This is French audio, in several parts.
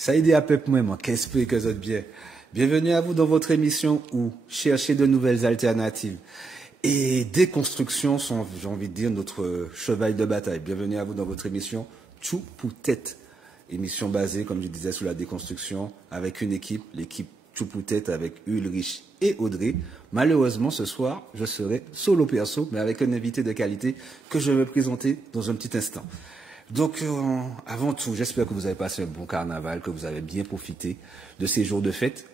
Ça a aidé à peu près moi, qu'esprit que vous êtes bien. Bienvenue à vous dans votre émission où chercher de nouvelles alternatives. Et déconstruction sont, j'ai envie de dire, notre cheval de bataille. Bienvenue à vous dans votre émission Tout pour tête. Émission basée, comme je disais, sur la déconstruction avec une équipe, l'équipe Tout pour tête avec Ulrich et Audrey. Malheureusement, ce soir, je serai solo perso, mais avec un invité de qualité que je vais présenter dans un petit instant. Donc, avant tout, j'espère que vous avez passé un bon carnaval, que vous avez bien profité de ces jours de fête.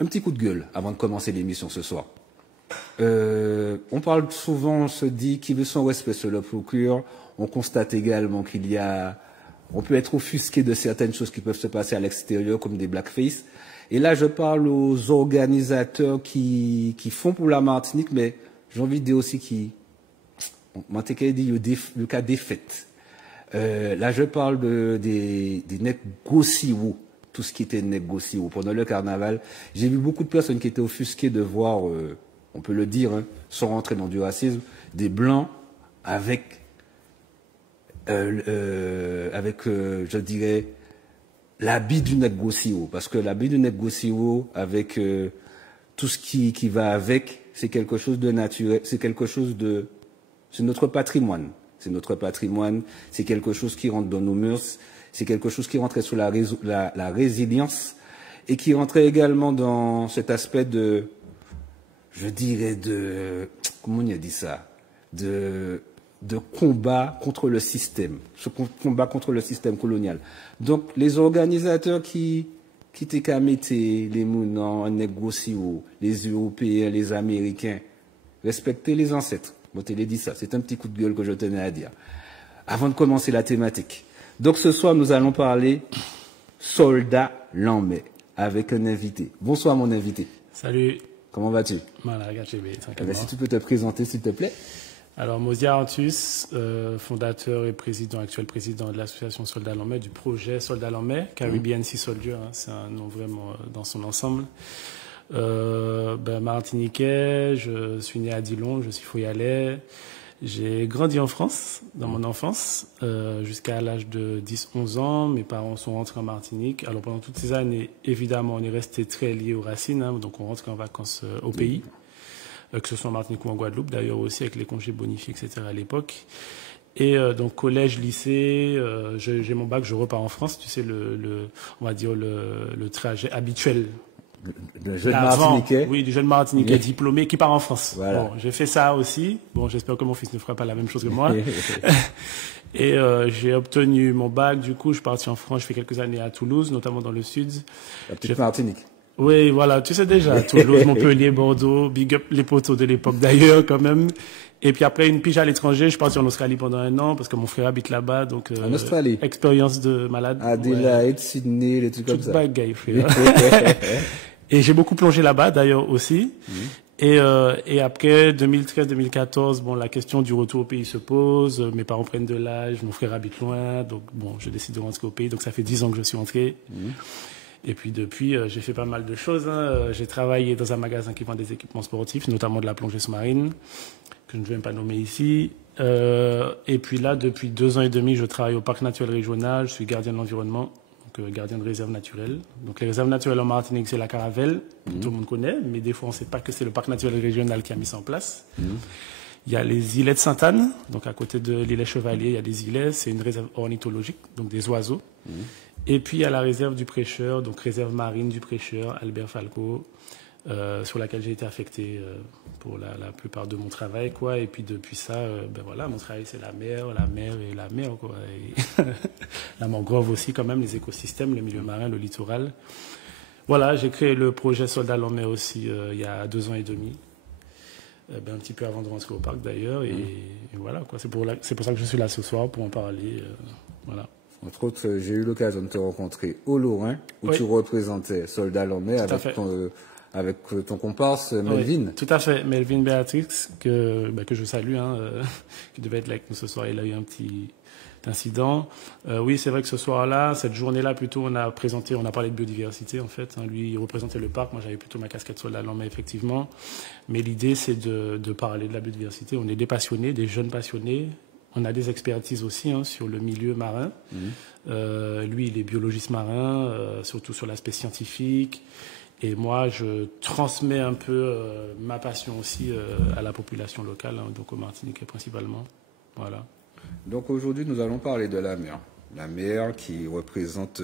Un petit coup de gueule avant de commencer l'émission ce soir. On parle souvent, on se dit qui veut son respect se le procure. On constate également on peut être offusqué de certaines choses qui peuvent se passer à l'extérieur, comme des blackface. Et là, je parle aux organisateurs qui font pour la Martinique, mais j'ai envie de dire aussi moi, t'es qu'à dire le cas des fêtes. Là, je parle des négocios, tout ce qui était négocios. Pendant le carnaval, j'ai vu beaucoup de personnes qui étaient offusquées de voir, on peut le dire, hein, sans rentrer dans du racisme, des blancs avec, je dirais, l'habit du négocio. Parce que l'habit du négocio, avec tout ce qui va avec, c'est quelque chose de naturel, c'est notre patrimoine. C'est notre patrimoine, c'est quelque chose qui rentre dans nos mœurs, c'est quelque chose qui rentrait sur la résilience et qui rentrait également dans cet aspect comment on a dit ça, de combat contre le système, ce combat contre le système colonial. Donc, les organisateurs qui t'es qu'à mettre les mounons en négociation, les Européens, les Américains, respectez les ancêtres. Bon, tu l'as dit ça, c'est un petit coup de gueule que je tenais à dire. Avant de commencer la thématique. Donc ce soir, nous allons parler soldat Lamé avec un invité. Bonsoir mon invité. Salut. Comment vas-tu? Si tu peux te présenter s'il te plaît. Alors Mosia Artus, fondateur et actuel président de l'association Soldat Lamé, du projet Soldat Lamé, Caribbean Sea Soldier, hein, c'est un nom vraiment dans son ensemble. Martiniquais, je suis né à Dillon, je suis foyalais. J'ai grandi en France, dans mon enfance, jusqu'à l'âge de 10-11 ans. Mes parents sont rentrés en Martinique. Alors pendant toutes ces années, évidemment, on est resté très liés aux racines, hein, donc on rentre en vacances au pays, que ce soit en Martinique ou en Guadeloupe, d'ailleurs aussi avec les congés bonifiés, etc. à l'époque. Et donc collège, lycée, j'ai mon bac, je repars en France. Tu sais, on va dire le trajet habituel. Le jeune Martiniquais. Oui, du jeune Martiniquais diplômé qui part en France. Voilà. Bon, j'ai fait ça aussi. Bon, j'espère que mon fils ne fera pas la même chose que moi. Et j'ai obtenu mon bac. Du coup, je suis parti en France. Je fais quelques années à Toulouse, notamment dans le sud. La petite Martinique. Oui, voilà. Tu sais déjà. Toulouse, Montpellier, Bordeaux. Big up les poteaux de l'époque d'ailleurs, quand même. Et puis après une pige à l'étranger, je suis parti en Australie pendant 1 an parce que mon frère habite là-bas. Donc, en Australie. Expérience de malade. Adélaïde, Sydney, les trucs comme ça. Bagaille, frère. Et j'ai beaucoup plongé là-bas, d'ailleurs, aussi. Et après, 2013-2014, bon, la question du retour au pays se pose. Mes parents prennent de l'âge, mon frère habite loin. Donc, bon, je décide de rentrer au pays. Donc, ça fait 10 ans que je suis rentré. Et puis, depuis, j'ai fait pas mal de choses, hein. J'ai travaillé dans un magasin qui vend des équipements sportifs, notamment de la plongée sous-marine, que je ne vais même pas nommer ici. Et puis là, depuis 2 ans et demi, je travaille au parc naturel régional. Je suis gardien de l'environnement. Gardien de réserve naturelle. Donc les réserves naturelles en Martinique, c'est la Caravelle, que tout le monde connaît, mais des fois on ne sait pas que c'est le parc naturel régional qui a mis ça en place. Il y a les îlets de Sainte-Anne, donc à côté de l'îlet Chevalier, il y a des îlets, c'est une réserve ornithologique, donc des oiseaux. Et puis il y a la réserve du Prêcheur, donc réserve marine du Prêcheur, Albert Falco, sur laquelle j'ai été affecté pour la plupart de mon travail, quoi. Et puis depuis ça, voilà, mon travail c'est la mer et la mer, quoi. Et la mangrove aussi, quand même, les écosystèmes, le milieu marin, le littoral. Voilà, j'ai créé le projet Soldat Lamé aussi il y a 2 ans et demi, un petit peu avant de rentrer au parc d'ailleurs. Et voilà, quoi. C'est pour ça que je suis là ce soir pour en parler. Voilà. Entre autres, j'ai eu l'occasion de te rencontrer au Lorrain, où tu représentais Soldat Lamé avec ton comparse Melvin. Tout à fait, Melvin Béatrix, que je salue, hein, qui devait être là avec nous ce soir. Il a eu un petit incident. Oui, c'est vrai que ce soir-là, cette journée-là, plutôt, on a parlé de biodiversité, en fait. Hein. Lui, il représentait le parc. Moi, j'avais plutôt ma casquette Soldat Lamé, effectivement. Mais l'idée, c'est de parler de la biodiversité. On est des passionnés, des jeunes passionnés. On a des expertises aussi hein, sur le milieu marin. Lui, il est biologiste marin, surtout sur l'aspect scientifique. Et moi, je transmets un peu ma passion aussi à la population locale, hein, donc aux Martiniquais principalement. Voilà. Donc aujourd'hui, nous allons parler de la mer. La mer qui représente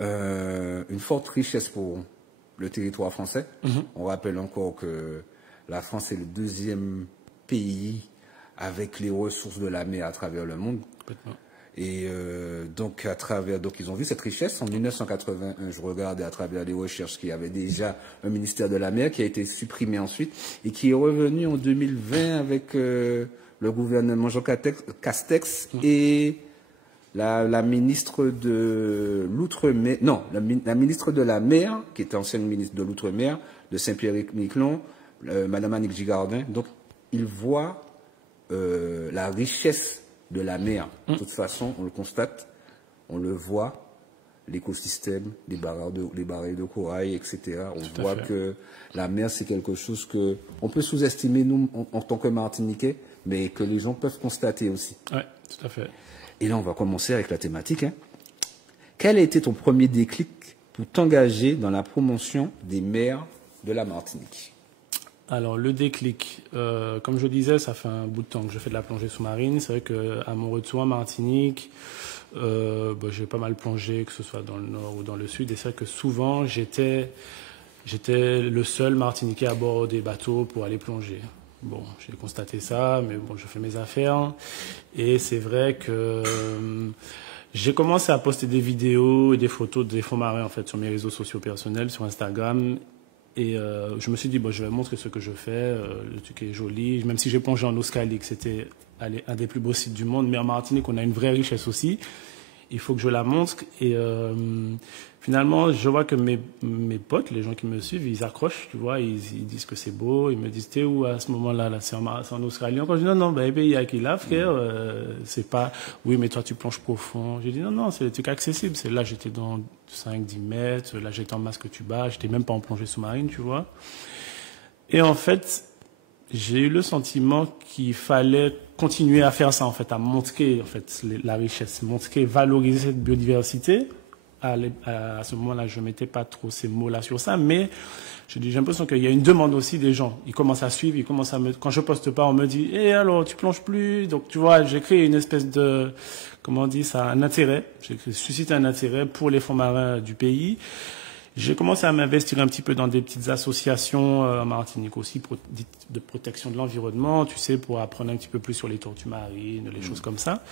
une forte richesse pour le territoire français. On rappelle encore que la France est le deuxième pays avec les ressources de la mer à travers le monde. Complètement. Et donc ils ont vu cette richesse. En 1981, je regardais à travers les recherches qu'il y avait déjà un ministère de la mer qui a été supprimé ensuite et qui est revenu en 2020 avec le gouvernement Jean Castex et la ministre de l'Outre-mer, non, la ministre de la mer, qui était ancienne ministre de l'Outre-mer, de Saint-Pierre-et-Miquelon, Madame Annick Girardin. Donc, ils voient la richesse de la mer. De toute façon, on le constate, on le voit, l'écosystème, les barrages de corail, etc. On voit que la mer, c'est quelque chose que on peut sous-estimer, nous, en tant que Martiniquais, mais que les gens peuvent constater aussi. Oui, tout à fait. Et là, on va commencer avec la thématique. Hein. Quel a été ton premier déclic pour t'engager dans la promotion des mers de la Martinique? Alors, le déclic, comme je disais, ça fait un bout de temps que je fais de la plongée sous-marine. C'est vrai qu'à mon retour en Martinique, j'ai pas mal plongé, que ce soit dans le nord ou dans le sud. Et c'est vrai que souvent, j'étais le seul Martiniquais à bord des bateaux pour aller plonger. Bon, j'ai constaté ça, mais bon, je fais mes affaires. Et c'est vrai que j'ai commencé à poster des vidéos et des photos des fonds marins en fait, sur mes réseaux sociaux personnels, sur Instagram. Et je me suis dit, bon, je vais montrer ce que je fais. Le truc est joli. Même si j'ai plongé en Australie, que c'était un des plus beaux sites du monde, mais en Martinique, on a une vraie richesse aussi. Il faut que je la montre. Et finalement, je vois que mes potes, les gens qui me suivent, ils accrochent, tu vois. Ils disent que c'est beau. Ils me disent, t'es où à ce moment-là là, c'est en Australie. Quand je dis, non, baby, il y a qui là, frère. C'est pas, oui, mais toi, tu plonges profond. J'ai dit, non, c'est des trucs accessibles. C'est là, j'étais dans 5-10 mètres. Là, j'étais en masque tuba. J'étais même pas en plongée sous-marine, tu vois. Et en fait, j'ai eu le sentiment qu'il fallait continuer à faire ça, en fait, à montrer en fait, la richesse, montrer, valoriser cette biodiversité. À ce moment-là, je ne mettais pas trop ces mots-là sur ça, mais j'ai l'impression qu'il y a une demande aussi des gens. Ils commencent à suivre, ils commencent à me... Quand je poste pas, on me dit « Eh alors, tu plonges plus ?» Donc, tu vois, j'ai créé une espèce de... Comment on dit ça? Un intérêt. J'ai suscité un intérêt pour les fonds marins du pays. J'ai commencé à m'investir un petit peu dans des petites associations en Martinique aussi de protection de l'environnement, tu sais, pour apprendre un petit peu plus sur les tortues marines, les choses comme ça.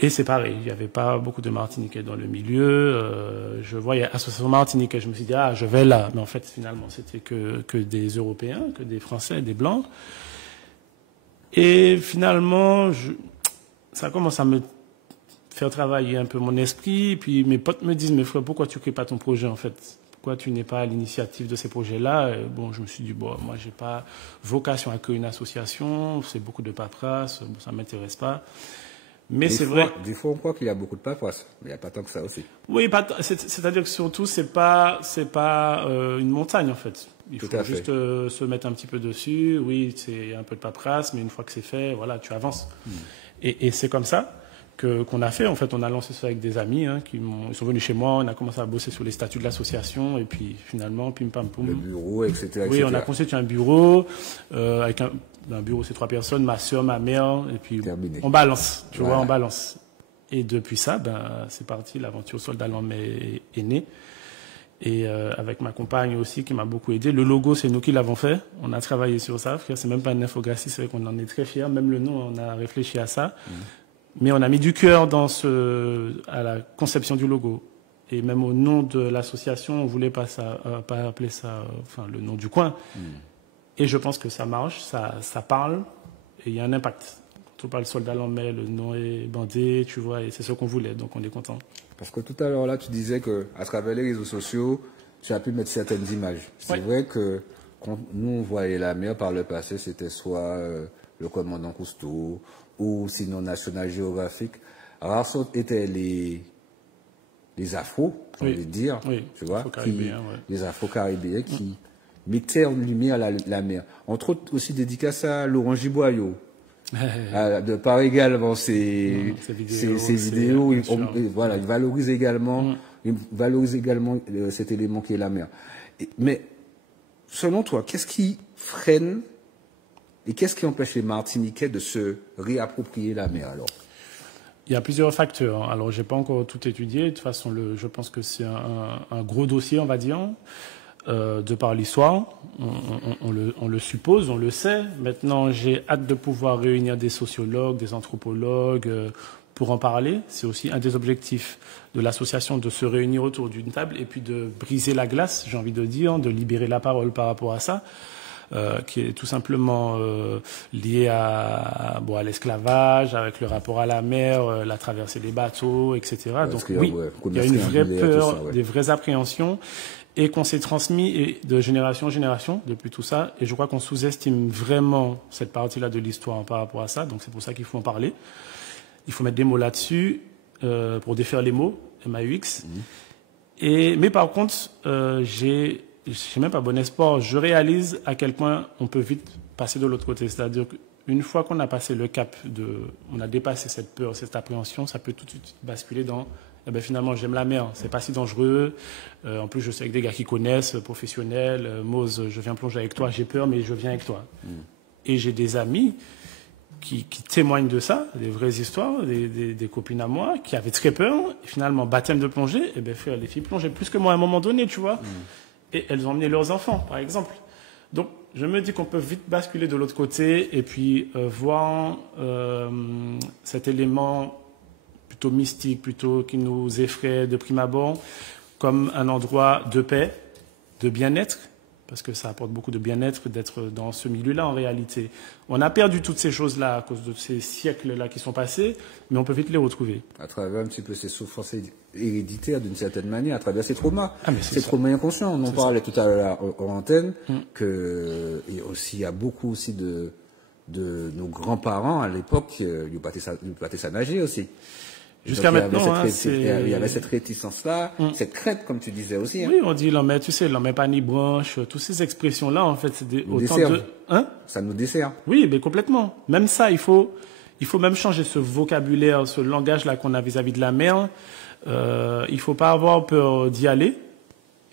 Et c'est pareil, il n'y avait pas beaucoup de Martiniquais dans le milieu. Je voyais association Martiniquais, je me suis dit, je vais là. Mais en fait, finalement, c'était que des Européens, que des Français, des Blancs. Et finalement, ça commence à me faire travailler un peu mon esprit. Et puis mes potes me disent, mais frère, pourquoi tu ne crées pas ton projet en fait? Pourquoi tu n'es pas à l'initiative de ces projets-là? Bon, je me suis dit, bon, moi, j'ai pas vocation à créer une association. C'est beaucoup de paperasse, ça ne m'intéresse pas. Mais c'est vrai. Des fois, on croit qu'il y a beaucoup de paperasse, mais il n'y a pas tant que ça aussi. Oui, c'est-à-dire que surtout, c'est pas une montagne en fait. Il faut juste se mettre un petit peu dessus. Oui, c'est un peu de paperasse, mais une fois que c'est fait, voilà, tu avances. Et c'est comme ça qu'on a fait. En fait, on a lancé ça avec des amis ils sont venus chez moi. On a commencé à bosser sur les statuts de l'association et puis finalement, pim pam poum. Le bureau, etc. Oui, on a constitué un bureau avec un bureau, c'est 3 personnes, ma soeur, ma mère, et puis on balance, tu vois, on balance. Et depuis ça, c'est parti, l'aventure Soldat Lambert est née. Et avec ma compagne aussi, qui m'a beaucoup aidé. Le logo, c'est nous qui l'avons fait. On a travaillé sur ça, frère. C'est même pas une infographie, c'est vrai qu'on en est très fiers. Même le nom, on a réfléchi à ça. Mais on a mis du cœur à la conception du logo. Et même au nom de l'association, on voulait pas appeler ça, le nom du coin. Et je pense que ça marche, ça parle, et il y a un impact. Quand on parle Soldat Lambert, le nom est bandé, tu vois, et c'est ce qu'on voulait, donc on est content. Parce que tout à l'heure, là, tu disais qu'à travers les réseaux sociaux, tu as pu mettre certaines images. C'est vrai que quand nous, on voyait la mer par le passé, c'était soit le commandant Cousteau, ou sinon National Geographic. Rares étaient les Afro, j'ai envie de dire, tu vois, les Afro-Caribéens qui mettaient en lumière la mer. Entre autres, aussi dédicace à Laurent Giboyot, de par également ces vidéos, voilà, il valorise également, cet élément qui est la mer. Mais selon toi, qu'est-ce qui freine et qu'est-ce qui empêche les Martiniquais de se réapproprier la mer alors? Il y a plusieurs facteurs. Alors, j'ai pas encore tout étudié. De toute façon, je pense que c'est un gros dossier, on va dire, de par l'histoire. On le suppose, on le sait. Maintenant, j'ai hâte de pouvoir réunir des sociologues, des anthropologues pour en parler. C'est aussi un des objectifs de l'association, de se réunir autour d'une table et puis de briser la glace, j'ai envie de dire, de libérer la parole par rapport à ça. Qui est tout simplement lié à l'esclavage, avec le rapport à la mer, la traversée des bateaux, etc. Donc oui, il y a une vraie peur, des vraies appréhensions, et qu'on s'est transmis de génération en génération depuis tout ça. Et je crois qu'on sous-estime vraiment cette partie-là de l'histoire par rapport à ça. Donc c'est pour ça qu'il faut en parler. Il faut mettre des mots là-dessus pour défaire les mots, MAUX. Mais par contre, j'ai même pas bon espoir, je réalise à quel point on peut vite passer de l'autre côté. C'est-à-dire qu'une fois qu'on a passé le cap, on a dépassé cette peur, cette appréhension, ça peut tout de suite basculer dans, finalement, j'aime la mer, c'est pas si dangereux. En plus, je sais avec des gars qui connaissent, professionnels, Mose, je viens plonger avec toi, j'ai peur, mais je viens avec toi. Et j'ai des amis qui témoignent de ça, des vraies histoires, des copines à moi, qui avaient très peur, et finalement, baptême de plongée, frère, les filles plongeaient plus que moi à un moment donné, tu vois. Et elles ont emmené leurs enfants, par exemple. Donc, je me dis qu'on peut vite basculer de l'autre côté et puis voir cet élément plutôt mystique, plutôt qui nous effraie de prime abord, comme un endroit de paix, de bien-être, parce que ça apporte beaucoup de bien-être d'être dans ce milieu-là en réalité. On a perdu toutes ces choses-là à cause de ces siècles-là qui sont passés, mais on peut vite les retrouver. À travers un petit peu ces souffrances héréditaires d'une certaine manière, à travers ces traumas, ces traumas inconscients. On en parlait tout à l'heure en antenne, et aussi il y a beaucoup aussi de nos grands-parents à l'époque, ils battaient ça nager aussi. Jusqu'à maintenant, il y avait cette réticence-là, cette crainte, comme tu disais aussi. Oui, on dit l'homme, l'homme pas ni branche, toutes ces expressions-là, en fait, c'est autant de... Ça nous dessert. Oui, mais complètement. Même ça, il faut même changer ce vocabulaire, ce langage-là qu'on a vis-à-vis de la mer. Il faut pas avoir peur d'y aller,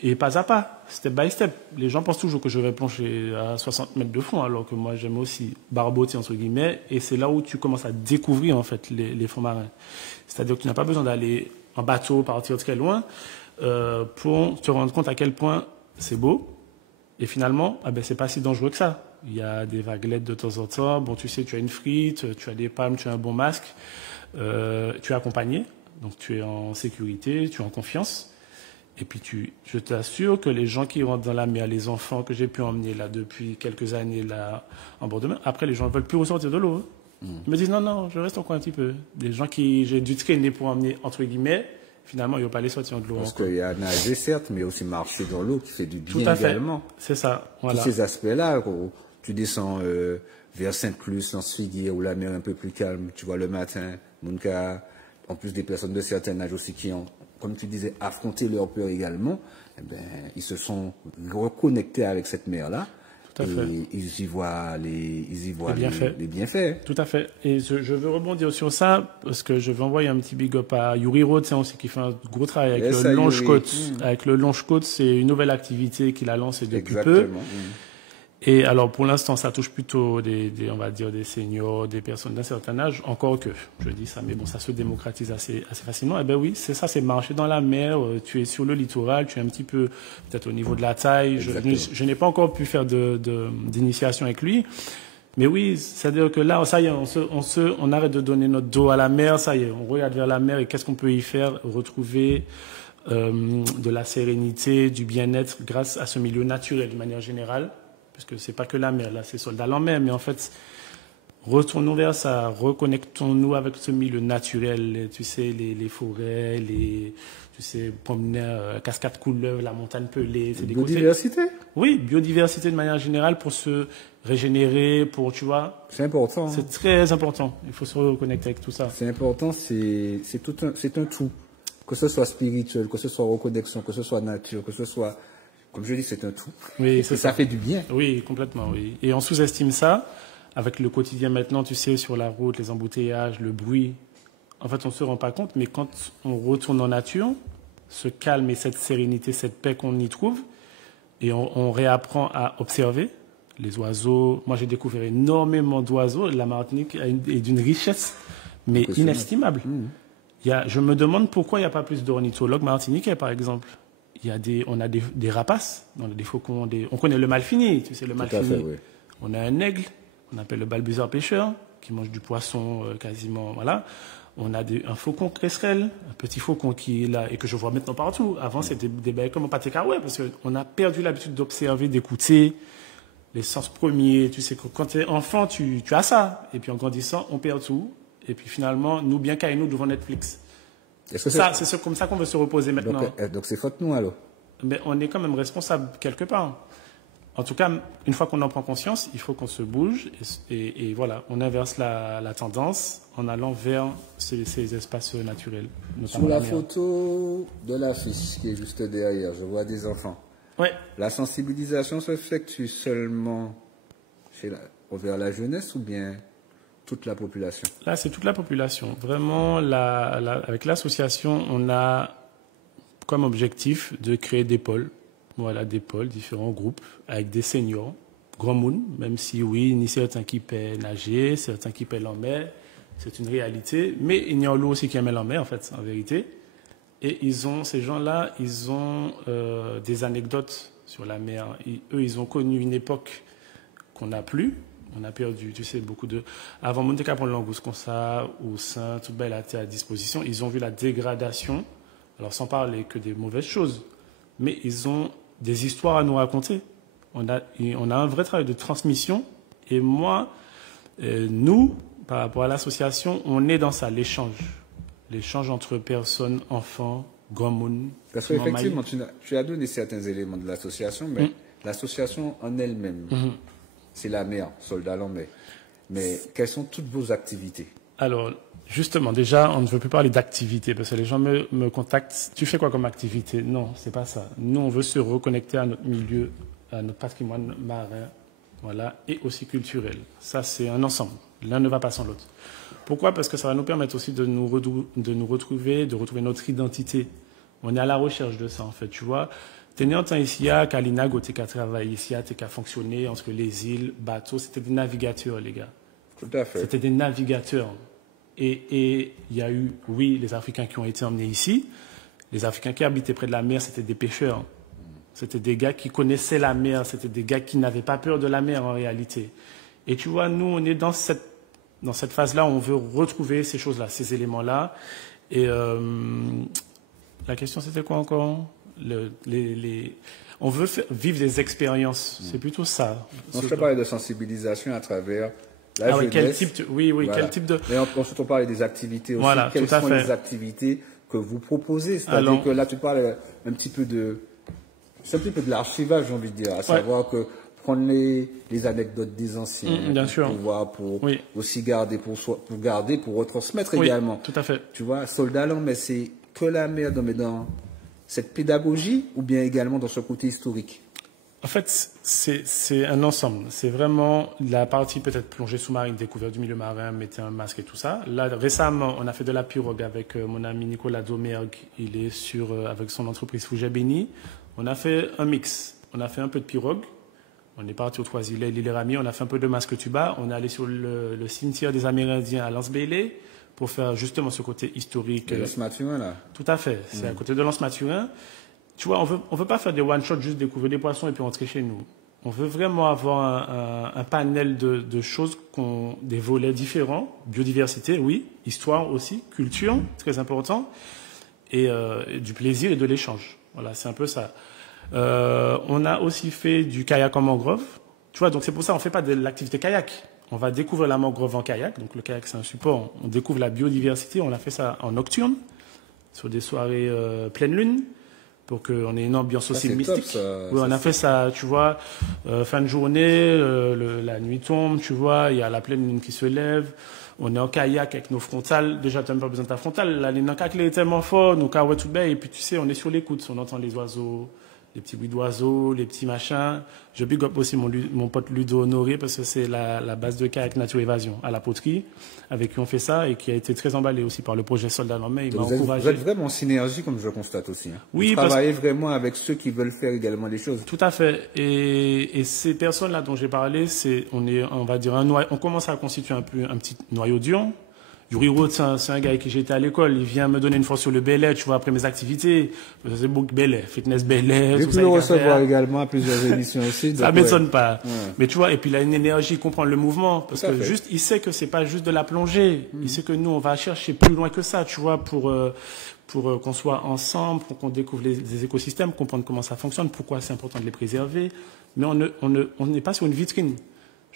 et pas à pas, step by step. Les gens pensent toujours que je vais plonger à 60 mètres de fond, alors que moi, j'aime aussi barboter, entre guillemets, et c'est là où tu commences à découvrir, en fait, les fonds marins. C'est-à-dire que tu n'as pas besoin d'aller en bateau, partir très loin, pour te rendre compte à quel point c'est beau. Et finalement, c'est pas si dangereux que ça. Il y a des vaguelettes de temps en temps. Bon, tu sais, tu as une frite, tu as des palmes, tu as un bon masque. Tu es accompagné, donc tu es en sécurité, tu es en confiance. Et puis, je t'assure que les gens qui rentrent dans la mer, les enfants que j'ai pu emmener là depuis quelques années là en bord de mer, après, les gens ne veulent plus ressortir de l'eau. Ils me disent non, je reste encore un petit peu. Des gens qui j'ai dû traîner pour emmener, entre guillemets, finalement, ils n'ont pas les sortir de l'eau. Parce qu'il y a nager, certes, mais aussi marcher dans l'eau qui fait du bien également. C'est ça. Voilà. Tous ces aspects-là, tu descends vers Sainte-Luce, en Figuier, où la mer est un peu plus calme, tu vois, le matin, en plus des personnes de certain âge aussi qui ont, comme tu disais, affronté leur peur également, ils se sont reconnectés avec cette mer-là. Et ils y voient les bienfaits. Tout à fait. Et je veux rebondir sur ça, parce que je veux envoyer un petit big up à Yuri Road, aussi qui fait un gros travail avec le Longe-Côte. Avec le Longe-Côte, c'est une nouvelle activité qu'il a lancée depuis peu. Et alors, pour l'instant, ça touche plutôt on va dire, des seniors, des personnes d'un certain âge, encore que, je dis ça, mais bon, ça se démocratise assez facilement. Oui, c'est ça, c'est marcher dans la mer, tu es sur le littoral, tu es un petit peu, peut-être au niveau de la taille. Je n'ai pas encore pu faire d'initiation avec lui. Mais oui, c'est-à-dire que là, ça y est, on arrête de donner notre dos à la mer, ça y est, on regarde vers la mer et qu'est-ce qu'on peut y faire? Retrouver de la sérénité, du bien-être grâce à ce milieu naturel de manière générale. Parce que c'est pas que la mer, là, c'est soldat en mer, mais en fait, retournons vers ça, reconnectons-nous avec ce milieu naturel, tu sais, les forêts, promeneurs, cascade couleuvre, la montagne pelée. C'est des biodiversité? Oui, biodiversité de manière générale pour se régénérer, tu vois. C'est important. C'est très important. Il faut se reconnecter avec tout ça. C'est important, c'est un tout. Que ce soit spirituel, que ce soit reconnexion, que ce soit nature, que ce soit, comme je dis, c'est un tout. Oui, ça fait du bien. Oui, complètement, oui. Et on sous-estime ça. avec le quotidien maintenant, tu sais, sur la route, les embouteillages, le bruit, en fait, on ne se rend pas compte, mais quand on retourne en nature, ce calme et cette sérénité, cette paix qu'on y trouve, et on réapprend à observer les oiseaux. Moi, j'ai découvert énormément d'oiseaux. La Martinique est d'une richesse, mais inestimable. Je me demande pourquoi il n'y a pas plus d'ornithologues martiniquais, par exemple. On a des rapaces, des faucons, on connaît le malfini, tu sais, le malfini. Fait, oui. On a un aigle, on appelle le balbuzard pêcheur, qui mange du poisson quasiment, voilà. On a un faucon cresserelle, un petit faucon qui est là et que je vois maintenant partout. Avant, c'était des baies comme un pâté carouet, parce qu'on a perdu l'habitude d'observer, d'écouter les sens premiers. Tu sais que quand tu es enfant, tu as ça. Et puis en grandissant, on perd tout. Et puis finalement, nous, bien qu'à nous, devant Netflix. C'est comme ça qu'on veut se reposer maintenant. Donc c'est faute nous alors. Mais on est quand même responsable quelque part. En tout cas, une fois qu'on en prend conscience, il faut qu'on se bouge et voilà, on inverse la tendance en allant vers ces espaces naturels. Sur la photo de l'affiche qui est juste derrière, je vois des enfants. Ouais. La sensibilisation s'effectue seulement vers la jeunesse ou bien toute la population? Là, c'est toute la population. Vraiment, avec l'association, on a comme objectif de créer des pôles. Voilà, des pôles, différents groupes, avec des seniors, grand monde, même si oui, ni certains qui paient nager, certains qui paient en mer, c'est une réalité. Mais il y a l'eau aussi qui aime en mer, en fait, en vérité. Et ces gens-là, ils ont des anecdotes sur la mer. Eux, ils ont connu une époque qu'on n'a plus. On a perdu, tu sais, beaucoup de... Avant Monte Capon Langouste, comme ça, ou Saint, tout belle était à disposition. Ils ont vu la dégradation, alors sans parler que des mauvaises choses, mais ils ont des histoires à nous raconter. On a un vrai travail de transmission. Et moi, nous, par rapport à l'association, on est dans ça, l'échange. L'échange entre personnes, enfants, grand monde. Parce qu'effectivement, tu as donné certains éléments de l'association, mais l'association en elle-même, c'est la mer, Soldats en mer. Mais quelles sont toutes vos activités? Alors, justement, déjà, on ne veut plus parler d'activité parce que les gens me contactent. Tu fais quoi comme activité? Non, c'est pas ça. Nous, on veut se reconnecter à notre milieu, à notre patrimoine marin, voilà, et aussi culturel. Ça, c'est un ensemble. L'un ne va pas sans l'autre. Pourquoi? Parce que ça va nous permettre aussi de nous retrouver, de retrouver notre identité. On est à la recherche de ça, en fait. Tu vois, t'es né en temps ici, à Kalinago, t'es qu'à travailler ici, t'es qu'à fonctionner entre les îles, bateaux. C'était des navigateurs, les gars. Tout à fait. C'était des navigateurs. Et il y a eu, oui, les Africains qui ont été emmenés ici. Les Africains qui habitaient près de la mer, c'était des pêcheurs. C'était des gars qui connaissaient la mer. C'était des gars qui n'avaient pas peur de la mer en réalité. Et tu vois, nous, on est dans cette phase-là où on veut retrouver ces choses-là, ces éléments-là. Et la question, c'était quoi encore? On veut vivre des expériences. C'est plutôt ça. On se parlait de sensibilisation à travers... Oui, quel type de... Mais ensuite, on parlait des activités aussi. Voilà, quelles sont les activités que vous proposez? C'est-à-dire que là, tu parles un petit peu de l'archivage, j'ai envie de dire, à savoir que prendre les anecdotes des anciens, bien sûr. pour aussi garder pour retransmettre également. Tout à fait. Tu vois, Soldats en mais c'est que la mer dans cette pédagogie ou bien également dans ce côté historique? En fait, c'est un ensemble. C'est vraiment la partie peut-être plongée sous-marine, découverte du milieu marin, mettez un masque et tout ça. Là, récemment, on a fait de la pirogue avec mon ami Nicolas Domergue. Il est avec son entreprise Fougé-Béni. On a fait un mix. On a fait un peu de pirogue. On est parti aux Trois-Îlets, l'île Rami. On a fait un peu de masque tuba. On est allé sur le cimetière des Amérindiens à Lens-Bailey pour faire justement ce côté historique. De Lens-Mathurin, là. Tout à fait. C'est à côté de Lens-Mathurin. Tu vois, on veut pas faire des one-shots, juste découvrir des poissons et puis rentrer chez nous. On veut vraiment avoir un panel de choses, des volets différents. Biodiversité, oui. Histoire aussi. Culture, très important. Et du plaisir et de l'échange. Voilà, c'est un peu ça. On a aussi fait du kayak en mangrove. Tu vois, donc c'est pour ça qu'on ne fait pas de l'activité kayak. On va découvrir la mangrove en kayak. Donc le kayak, c'est un support. On découvre la biodiversité. On a fait ça en nocturne, sur des soirées pleine lune, pour qu'on ait une ambiance aussi mystique. Oui, on a fait ça, tu vois, fin de journée, la nuit tombe, tu vois, il y a la pleine lune qui se lève. On est en kayak avec nos frontales. Déjà, tu n'as même pas besoin de ta frontale. La ligne en kayak est tellement fort, nos carouettes tout bas. Et puis, tu sais, on est sur l'écoute. On entend les oiseaux, les petits bruits d'oiseaux, les petits machins. Je big up aussi mon pote Ludo Honoré parce que c'est la base de cas avec Nature Évasion à la poterie, avec qui on fait ça et qui a été très emballé aussi par le projet Soldat en main. Il m'a encouragé. Vous êtes vraiment en synergie, comme je constate aussi. Hein. Oui, vous travaillez vraiment avec ceux qui veulent faire également des choses. Tout à fait. Et ces personnes-là dont j'ai parlé, on va dire on commence à constituer un petit noyau dur. Yuri Roth, c'est un gars avec qui j'étais à l'école. Il vient me donner une fois sur le Bel Air, tu vois, après mes activités. C'est beaucoup Bel Air, fitness Bel Air. J'ai pu le recevoir également à plusieurs émissions aussi. Ça m'étonne pas. Ouais. Mais tu vois, et puis il a une énergie, il comprend le mouvement. Parce que juste, il sait que c'est pas juste de la plongée. Il sait que nous, on va chercher plus loin que ça, tu vois, pour qu'on soit ensemble, pour qu'on découvre les écosystèmes, comprendre comment ça fonctionne, pourquoi c'est important de les préserver. Mais on n'est pas sur une vitrine.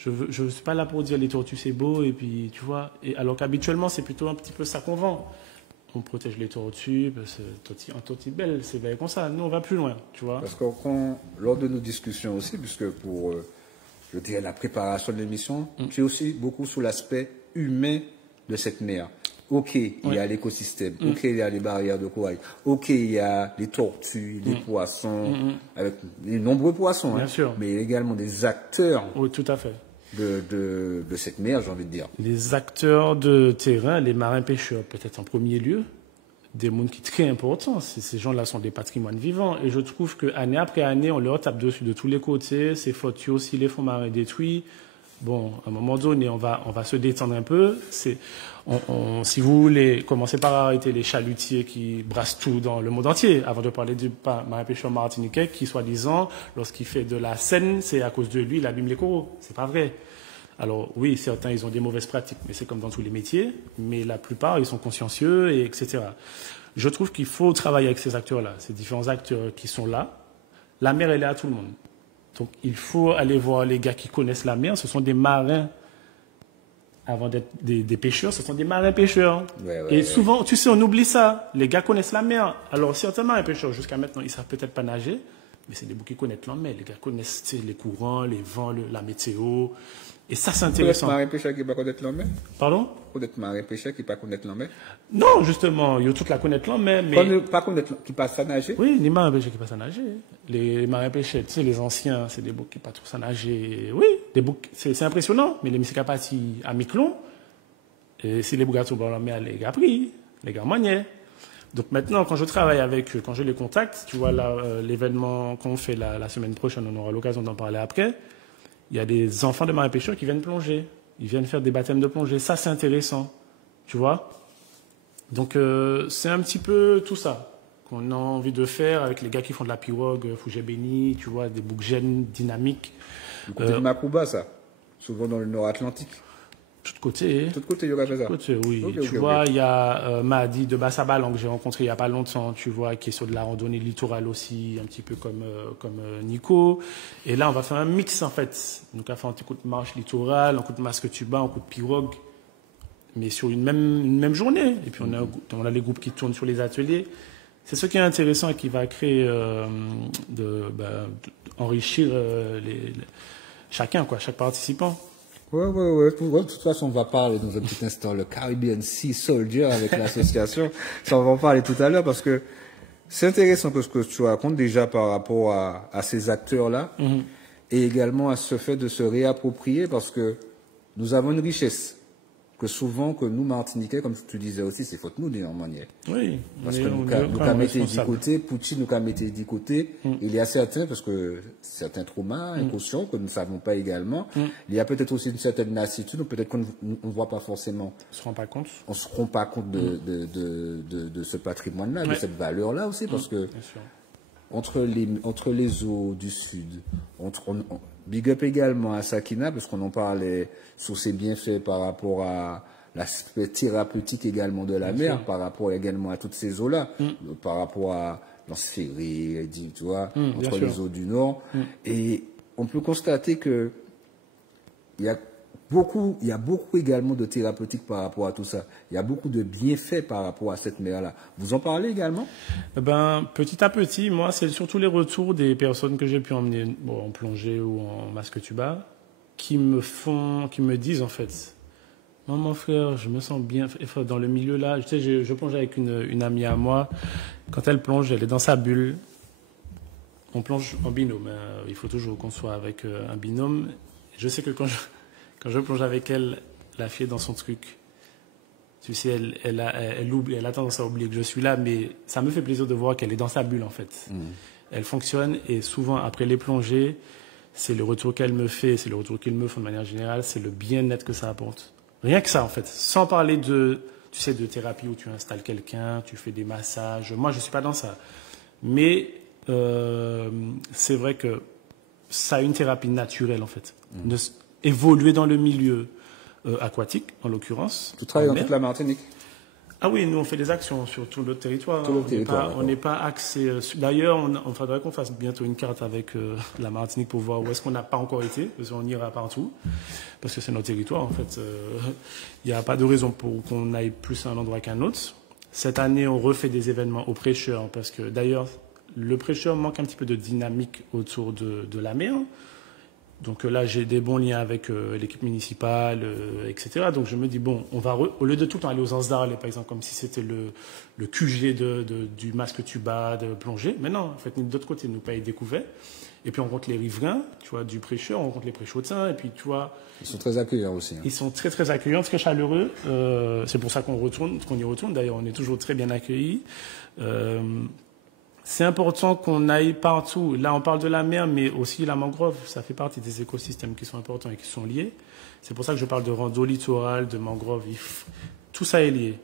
Je ne suis pas là pour dire les tortues c'est beau et puis tu vois, alors qu'habituellement c'est plutôt un petit peu ça qu'on vend. On protège les tortues, parce que un tortue belle, c'est bien comme ça. Nous on va plus loin, tu vois. Parce que lors de nos discussions aussi, puisque pour je dirais la préparation de l'émission, tu es aussi beaucoup sur l'aspect humain de cette mer. Ok, il y a l'écosystème. Ok, il y a les barrières de corail. Ok, il y a les tortues, les poissons, avec les nombreux poissons, bien sûr. Mais également des acteurs. Oui, tout à fait. De cette mer, j'ai envie de dire. Les acteurs de terrain, les marins-pêcheurs, peut-être en premier lieu, des mondes qui sont très importants. Ces gens-là sont des patrimoines vivants. Et je trouve qu'année après année, on leur tape dessus de tous les côtés. C'est faute aussi, les fonds marins détruits. Bon, à un moment donné, on va se détendre un peu. Si vous voulez, commencez par arrêter les chalutiers qui brassent tout dans le monde entier, avant de parler du marin-pêcheur martiniquais qui, soi-disant, lorsqu'il fait de la Seine, c'est à cause de lui, il abîme les coraux. C'est pas vrai. Alors oui, certains, ils ont des mauvaises pratiques, mais c'est comme dans tous les métiers. Mais la plupart, ils sont consciencieux, et etc. Je trouve qu'il faut travailler avec ces acteurs-là, ces différents acteurs qui sont là. La mer, elle est à tout le monde. Donc, il faut aller voir les gars qui connaissent la mer. Ce sont des marins, avant d'être des pêcheurs, ce sont des marins-pêcheurs. Et souvent, tu sais, on oublie ça. Les gars connaissent la mer. Alors, certainement, les pêcheurs, jusqu'à maintenant, ils ne savent peut-être pas nager, mais c'est des bouts qui connaissent la mer. Les gars connaissent les courants, les vents, la météo. Et ça, c'est intéressant. Vous êtes marin-pêcheur qui ne pas connaître la mer? Pardon? Vous êtes marin-pêcheur qui ne pas connaître la mer? Non, justement, il y a toute la connaître la mer, mais... Pas connaître qui passe à nager? Oui, les marins-pêcheurs qui passent à nager. Les marins-pêcheurs, tu sais, les anciens, c'est des boucs qui passent tous à nager. Oui, des boucs, c'est impressionnant, mais les messieurs partis à Miquelon, et si les boucs sont dans la mer, les gars pris, les gars maniaient. Donc maintenant, quand je travaille avec eux, quand je les contacte, tu vois, l'événement qu'on fait la semaine prochaine, on aura l'occasion d'en parler après, il y a des enfants de marins-pêcheurs qui viennent plonger. Ils viennent faire des baptêmes de plongée. Ça, c'est intéressant. Tu vois? Donc, c'est un petit peu tout ça qu'on a envie de faire avec les gars qui font de la pirogue, Fougère Béni, tu vois, des boucs jeunes, dynamiques. Du côté de Macouba, ça? Souvent dans le Nord-Atlantique? Tout de côté. Tout de côté, il y aura fait ça? Tout de côté, oui. Tu vois, il y a Mahdi de Bassabalan que j'ai rencontré il n'y a pas longtemps, tu vois, qui est sur de la randonnée littorale aussi, un petit peu comme Nico. Et là, on va faire un mix, en fait. Donc, on va faire un petit coup de marche littorale, un coup de masque tuba, un coup de pirogue, mais sur une même journée. Et puis, on a les groupes qui tournent sur les ateliers. C'est ce qui est intéressant et qui va créer, enrichir chacun, quoi, chaque participant. Ouais. De toute façon, on va parler dans un petit instant le Caribbean Sea Soldier avec l'association. Ça, on va en parler tout à l'heure parce que c'est intéressant que ce que tu racontes déjà par rapport à ces acteurs-là et également à ce fait de se réapproprier parce que nous avons une richesse que souvent que nous, Martiniquais, comme tu disais aussi, c'est faute nous, d'une manière. Oui. Parce que nous avons mis du côté, Poutine nous a mis du côté, il y a certains, parce que certains traumas, inconscients, que nous ne savons pas également, il y a peut-être aussi une certaine lassitude, ou peut-être qu'on ne voit pas forcément. On se rend pas compte. On se rend pas compte de ce patrimoine-là, de cette valeur-là aussi, parce que entre les eaux du sud, big up également à Sakina, parce qu'on en parlait sur ses bienfaits par rapport à l'aspect thérapeutique également de la mer, par rapport également à toutes ces eaux-là, par rapport à l'Ansphéré, tu vois, entre les eaux du Nord. Et on peut constater que il y a beaucoup également de thérapeutique par rapport à tout ça. Il y a beaucoup de bienfaits par rapport à cette mer-là. Vous en parlez également? Petit à petit, moi, c'est surtout les retours des personnes que j'ai pu emmener en plongée ou en masque tuba qui me disent en fait, mon frère, je me sens bien dans le milieu là. Tu sais, je plonge avec une amie à moi. Quand elle plonge, elle est dans sa bulle. On plonge en binôme. Il faut toujours qu'on soit avec un binôme. Je sais que quand je plonge avec elle, la fille est dans son truc. Tu sais, elle a tendance à oublier que je suis là, mais ça me fait plaisir de voir qu'elle est dans sa bulle, en fait. Elle fonctionne et souvent, après les plongées, c'est le retour qu'elle me fait, c'est le retour qu'ils me font de manière générale, c'est le bien-être que ça apporte. Rien que ça, en fait. Sans parler de thérapie où tu installes quelqu'un, tu fais des massages. Moi, je ne suis pas dans ça. Mais c'est vrai que ça a une thérapie naturelle, en fait. Évoluer dans le milieu aquatique, en l'occurrence. Tu travailles dans toute la Martinique? Ah oui, nous on fait des actions sur tout notre territoire. Tout le territoire. On n'est pas axé. D'ailleurs, on faudrait qu'on fasse bientôt une carte avec la Martinique pour voir où est-ce qu'on n'a pas encore été, parce qu'on ira partout, parce que c'est notre territoire en fait. Il n'y a pas de raison pour qu'on aille plus à un endroit qu'à un autre. Cette année, on refait des événements aux prêcheurs, parce que d'ailleurs, le prêcheur manque un petit peu de dynamique autour de la mer. Donc là, j'ai des bons liens avec l'équipe municipale, etc. Donc je me dis, bon, on va, au lieu de tout le temps aller aux Anses d'Arles, par exemple, comme si c'était le QG du masque tuba, de plongée. Mais non, en fait, de l'autre côté, nous pays découvert. Et puis on rencontre les riverains, tu vois, du prêcheur, on rencontre les prêchotins, et puis tu vois... Ils sont très accueillants aussi. Hein. Ils sont très, très accueillants, très chaleureux. C'est pour ça qu'on y retourne. D'ailleurs, on est toujours très bien accueillis. C'est important qu'on aille partout. Là, on parle de la mer, mais aussi la mangrove. Ça fait partie des écosystèmes qui sont importants et qui sont liés. C'est pour ça que je parle de rando littoral, de mangrove. Tout ça est lié.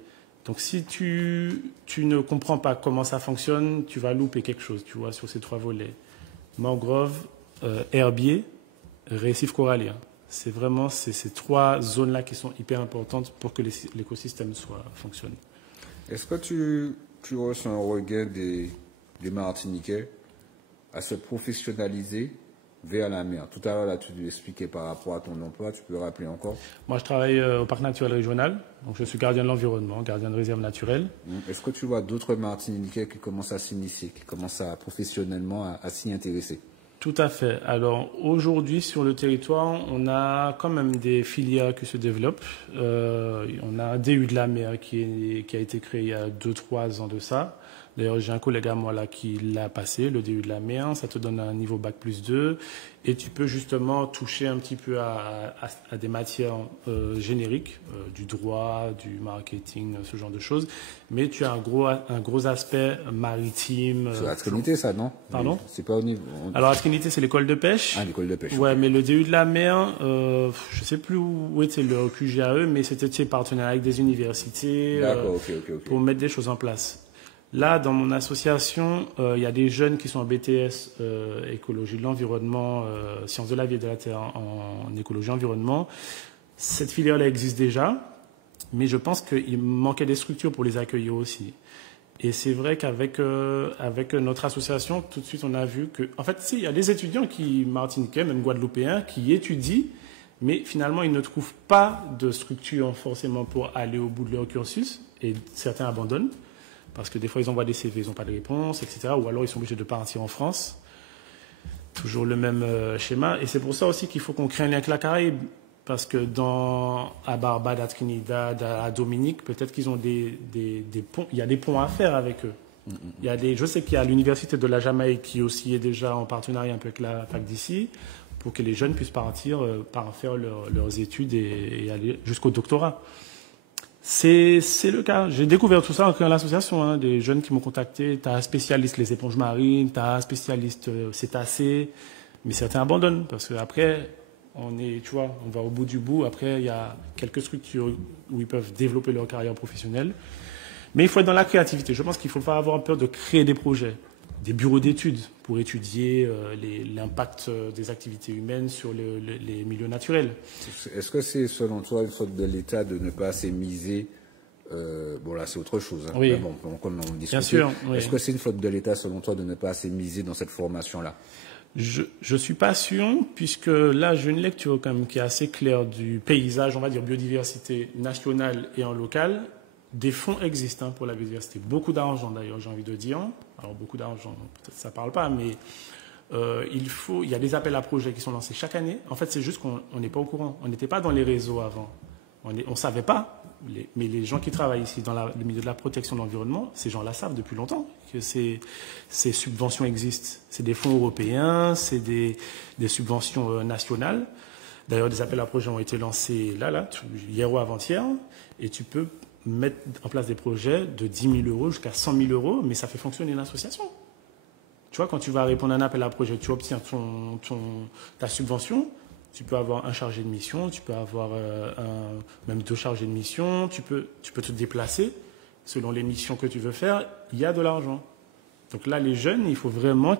Donc, si tu ne comprends pas comment ça fonctionne, tu vas louper quelque chose, tu vois, sur ces trois volets. Mangrove, herbier, récif corallien. C'est vraiment ces trois zones-là qui sont hyper importantes pour que l'écosystème fonctionne. Est-ce que tu reçois un regard des Martiniquais à se professionnaliser vers la mer? Tout à l'heure, là, tu expliquais par rapport à ton emploi, tu peux rappeler encore? Moi, je travaille au parc naturel régional, donc je suis gardien de l'environnement, gardien de réserve naturelle. Est-ce que tu vois d'autres Martiniquais qui commencent à s'initier, qui commencent professionnellement à s'y intéresser? Tout à fait. Alors aujourd'hui, sur le territoire, on a quand même des filières qui se développent. On a un DU de la mer qui a été créé il y a 2-3 ans de ça. D'ailleurs, j'ai un collègue à moi là qui l'a passé, le DU de la mer. Ça te donne un niveau Bac+2 et tu peux justement toucher un petit peu à des matières génériques, du droit, du marketing, ce genre de choses. Mais tu as un gros aspect maritime. C'est à Trinité, ça, non? Pardon? C'est pas au niveau. Alors à Trinité, c'est l'école de pêche. Ah, l'école de pêche. Ouais, mais le DU de la mer, je sais plus où était le QGAE, mais c'était partenaire avec des universités. D'accord, ok. Pour mettre des choses en place. Là, dans mon association, il y a des jeunes qui sont en BTS écologie de l'environnement, sciences de la vie et de la terre en écologie environnement. Cette filière-là existe déjà, mais je pense qu'il manquait des structures pour les accueillir aussi. Et c'est vrai qu'avec notre association, tout de suite, on a vu que, en fait, il y a des étudiants martiniquais, même guadeloupéens, qui étudient, mais finalement, ils ne trouvent pas de structure forcément pour aller au bout de leur cursus, et certains abandonnent. Parce que des fois, ils envoient des CV, ils n'ont pas de réponse, etc. Ou alors, ils sont obligés de partir en France. Toujours le même schéma. Et c'est pour ça aussi qu'il faut qu'on crée un lien avec la Caraïbe. Parce que à Barbade, à Trinidad, à Dominique, peut-être qu'ils ont des ponts. Il y a des ponts à faire avec eux. Je sais qu'il y a l'Université de la Jamaïque qui aussi est déjà en partenariat un peu avec la fac d'ici, pour que les jeunes puissent partir, faire leurs études et aller jusqu'au doctorat. C'est le cas. J'ai découvert tout ça en créant l'association. Hein, des jeunes qui m'ont contacté. Tu as un spécialiste les éponges marines, tu as un spécialiste cétacés, mais certains abandonnent parce qu'après, on va au bout du bout. Après, il y a quelques structures où ils peuvent développer leur carrière professionnelle. Mais il faut être dans la créativité. Je pense qu'il ne faut pas avoir peur de créer des projets, des bureaux d'études pour étudier l'impact des activités humaines sur les milieux naturels. Est-ce que c'est, selon toi, une faute de l'État de ne pas assez miser bon, là, c'est autre chose. Hein. Oui. Mais bon, comme on discute. Bien sûr. Oui. Est-ce que c'est une faute de l'État, selon toi, de ne pas assez miser dans cette formation-là? Je ne suis pas sûr, puisque là, j'ai une lecture quand même qui est assez claire du paysage, on va dire biodiversité nationale et en local. Des fonds existent pour la biodiversité. Beaucoup d'argent, d'ailleurs, j'ai envie de dire. Alors, beaucoup d'argent, peut-être ça ne parle pas, mais il y a des appels à projets qui sont lancés chaque année. En fait, c'est juste qu'on n'est pas au courant. On n'était pas dans les réseaux avant. On ne savait pas. Mais les gens qui travaillent ici dans le milieu de la protection de l'environnement, ces gens-là savent depuis longtemps que ces subventions existent. C'est des fonds européens, c'est des subventions nationales. D'ailleurs, des appels à projets ont été lancés hier ou avant-hier, et tu peux mettre en place des projets de 10 000 euros jusqu'à 100 000 euros, mais ça fait fonctionner une association. Tu vois, quand tu vas répondre à un appel à projet, tu obtiens ta subvention, tu peux avoir un chargé de mission, tu peux avoir même 2 chargés de mission, tu peux te déplacer selon les missions que tu veux faire, il y a de l'argent. Donc là, les jeunes, il faut vraiment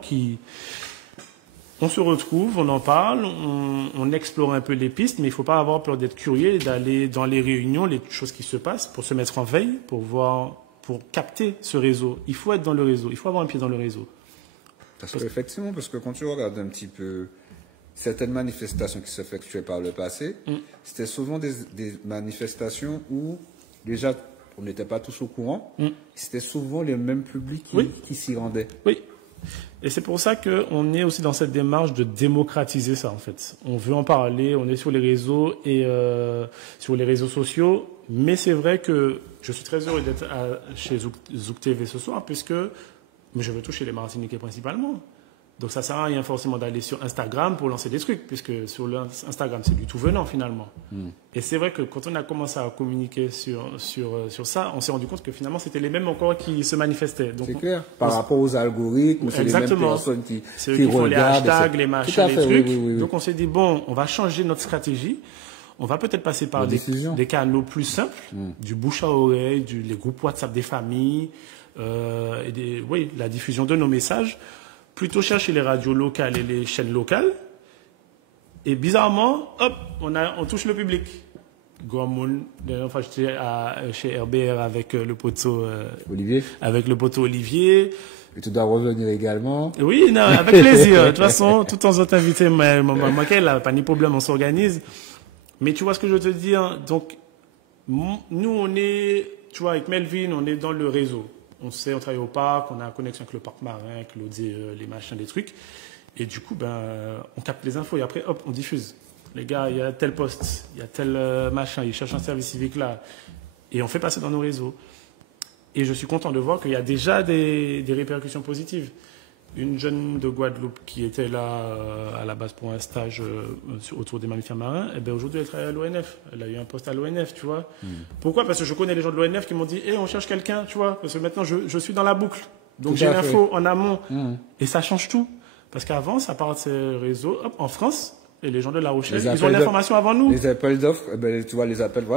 on se retrouve, on en parle, on explore un peu les pistes, mais il ne faut pas avoir peur d'être curieux et d'aller dans les réunions, les choses qui se passent, pour se mettre en veille, pour capter ce réseau. Il faut être dans le réseau, il faut avoir un pied dans le réseau. Parce que quand tu regardes un petit peu certaines manifestations qui s'effectuaient par le passé, c'était souvent des manifestations où déjà on n'était pas tous au courant, c'était souvent les mêmes publics qui s'y rendaient. Oui. Et c'est pour ça qu'on est aussi dans cette démarche de démocratiser ça, en fait. On veut en parler, on est sur les réseaux et sur les réseaux sociaux, mais c'est vrai que je suis très heureux d'être chez Zouk TV ce soir, puisque je veux toucher les Martiniquais principalement. Donc ça ne sert à rien forcément d'aller sur Instagram pour lancer des trucs, puisque sur Instagram, c'est du tout venant finalement. Et c'est vrai que quand on a commencé à communiquer sur ça, on s'est rendu compte que finalement, c'était les mêmes encore qui se manifestaient. C'est clair. Par rapport aux algorithmes, c'est les mêmes personnes qui font les hashtags, les machins, les trucs. Oui. Donc on s'est dit, bon, on va changer notre stratégie. On va peut-être passer par des canaux plus simples, du bouche à oreille, les groupes WhatsApp des familles, la diffusion de nos messages. Plutôt chercher les radios locales et les chaînes locales. Et bizarrement, hop, on touche le public. Enfin, j'étais chez RBR avec le poteau Olivier. Avec le poteau Olivier. Et tu dois revenir également. Oui, non, avec plaisir. De toute façon, tout en autres invités, moi, pas ni problème, on s'organise. Mais tu vois ce que je veux te dire? Donc, nous, on est, tu vois, avec Melvin, on est dans le réseau. On travaille au parc, on a une connexion avec le parc marin, avec les machins, des trucs. Et du coup, on capte les infos et après, hop, on diffuse. Les gars, il y a tel poste, il y a tel machin, ils cherchent un service civique là. Et on fait passer dans nos réseaux. Et je suis content de voir qu'il y a déjà des répercussions positives. Une jeune de Guadeloupe qui était là à la base pour un stage autour des mammifères marins, aujourd'hui elle travaille à l'ONF. Elle a eu un poste à l'ONF, tu vois. Pourquoi? Parce que je connais les gens de l'ONF qui m'ont dit on cherche quelqu'un, tu vois. Parce que maintenant je suis dans la boucle. Donc j'ai l'info en amont. Et ça change tout. Parce qu'avant, ça part de ces réseaux, hop, en France, et les gens de La Rochelle, ils ont l'information avant nous. Les appels d'offres, tu vois,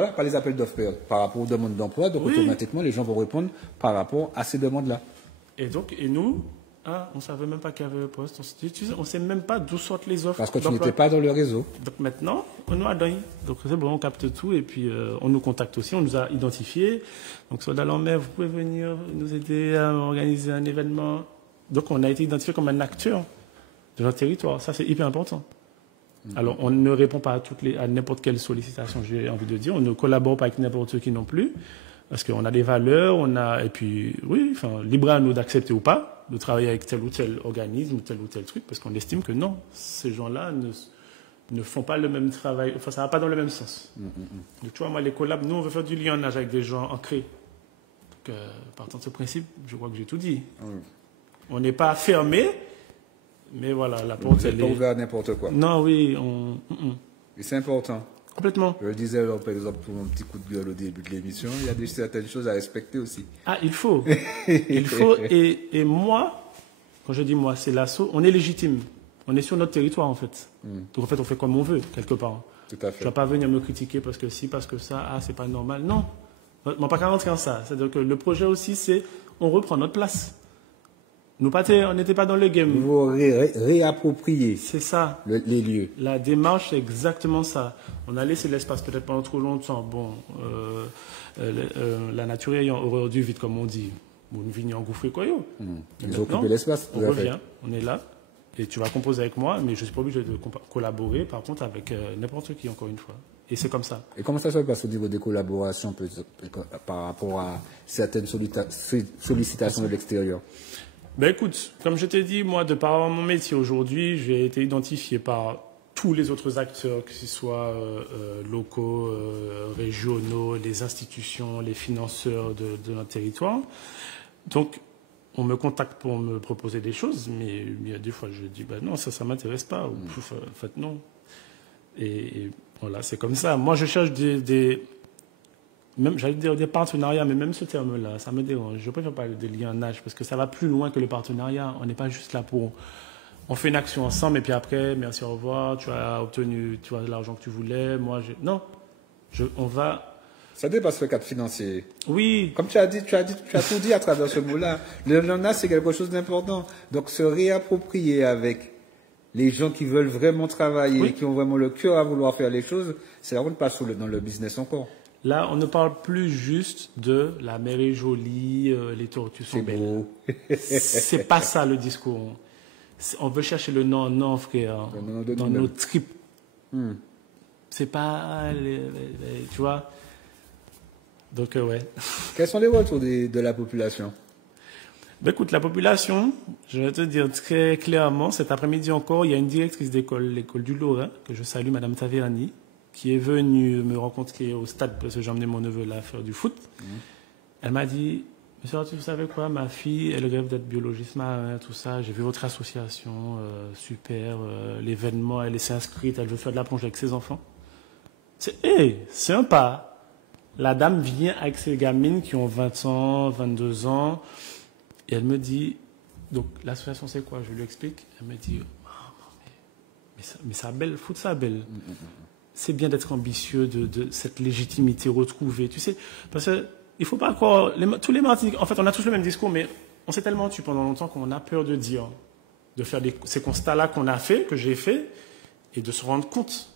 pas les appels d'offres par rapport aux demandes d'emploi, donc automatiquement les gens vont répondre par rapport à ces demandes-là. Et nous, on ne savait même pas qu'il y avait le poste. On ne sait même pas d'où sortent les offres. Parce que tu n'étais pas dans le réseau. Donc maintenant, on nous a donné. Donc c'est bon, on capte tout et puis on nous contacte aussi. On nous a identifiés. Donc Soldats en mer, vous pouvez venir nous aider à organiser un événement. Donc on a été identifié comme un acteur de notre territoire. Ça, c'est hyper important. Alors on ne répond pas à n'importe quelle sollicitation, j'ai envie de dire. On ne collabore pas avec n'importe qui non plus. Parce qu'on a des valeurs, et puis, libre à nous d'accepter ou pas, de travailler avec tel ou tel organisme ou tel truc, parce qu'on estime que non, ces gens-là ne font pas le même travail, enfin, ça va pas dans le même sens. Donc, tu vois, moi, les collabs, nous, on veut faire du lionnage avec des gens ancrés. Donc, partant de ce principe, je crois que j'ai tout dit. On n'est pas fermé, mais voilà, la porte, elle est pas ouverte à n'importe quoi. Non, oui, Et c'est important. Complètement. Je le disais, par exemple, pour mon petit coup de gueule au début de l'émission, il y a certaines choses à respecter aussi. Ah, il faut. Il faut. Et moi, quand je dis moi, c'est l'assaut, on est légitime. On est sur notre territoire, en fait. Donc, en fait, on fait comme on veut, quelque part. Tout à fait. Tu ne vas pas venir me critiquer parce que si, parce que ça, c'est pas normal. Non. On pas qu'à rentrer en ça. C'est-à-dire que le projet aussi, c'est on reprend notre place. Nous, on n'était pas dans le game. Vous vous réapproprier. C'est ça. Les lieux. La démarche, c'est exactement ça. On a laissé l'espace peut-être pendant trop longtemps. Bon, la nature ayant horreur du vide, comme on dit. Bon, nous venons engouffrer quoi, yo. Ils ont occupé l'espace. On revient, on est là. Et tu vas composer avec moi, mais je ne suis pas obligé de collaborer, par contre, avec n'importe qui, encore une fois. Et c'est comme ça. Et comment ça se passe au niveau des collaborations par rapport à certaines sollicitations de l'extérieur? Ben écoute, comme je t'ai dit, moi, de par mon métier aujourd'hui, j'ai été identifié par tous les autres acteurs, que ce soit locaux, régionaux, les institutions, les financeurs de notre territoire. Donc, on me contacte pour me proposer des choses, mais il y a des fois, je dis, non, ça m'intéresse pas. Ou, en fait, non. Et voilà, c'est comme ça. Moi, je cherche même, j'allais dire des partenariats, mais même ce terme-là, ça me dérange. Je préfère parler de lienage, parce que ça va plus loin que le partenariat. On n'est pas juste là pour... On fait une action ensemble, et puis après, merci, au revoir, tu as obtenu l'argent que tu voulais, moi, non. On va... Ça dépasse le cadre financier. Oui. Comme tu as tout dit à travers ce mot-là. Le lienage, c'est quelque chose d'important. Donc, se réapproprier avec les gens qui veulent vraiment travailler, oui, qui ont vraiment le cœur à vouloir faire les choses, c'est là qu'on passe dans le business encore. Là, on ne parle plus juste de la mer est jolie, les tortues sont belles. C'est pas ça le discours. On veut chercher le non, frère, dans nos tripes. C'est pas, tu vois. Donc, ouais. Quels sont les retours de la population? Ben, écoute, la population, je vais te dire très clairement, cet après-midi encore, il y a une directrice d'école, l'école du Lorrain, que je salue, Madame Taverani, qui est venue me rencontrer au stade parce que j'ai emmené mon neveu là faire du foot. Elle m'a dit, monsieur Arthur, vous savez quoi, ma fille, elle rêve d'être biologiste marin, tout ça. J'ai vu votre association, super, l'événement, elle s'est inscrite, elle veut faire de la plongée avec ses enfants. C'est sympa. La dame vient avec ses gamines qui ont 20 ans, 22 ans, et elle me dit, donc l'association c'est quoi? Je lui explique. Elle me dit, mais ça belle, fout ça belle. C'est bien d'être ambitieux, de cette légitimité retrouvée, tu sais, parce que il faut pas croire, tous les Martiniquais, en fait, on a tous le même discours, mais on s'est tellement tué pendant longtemps qu'on a peur de dire, de faire ces constats-là qu'on a fait, que j'ai fait, et de se rendre compte.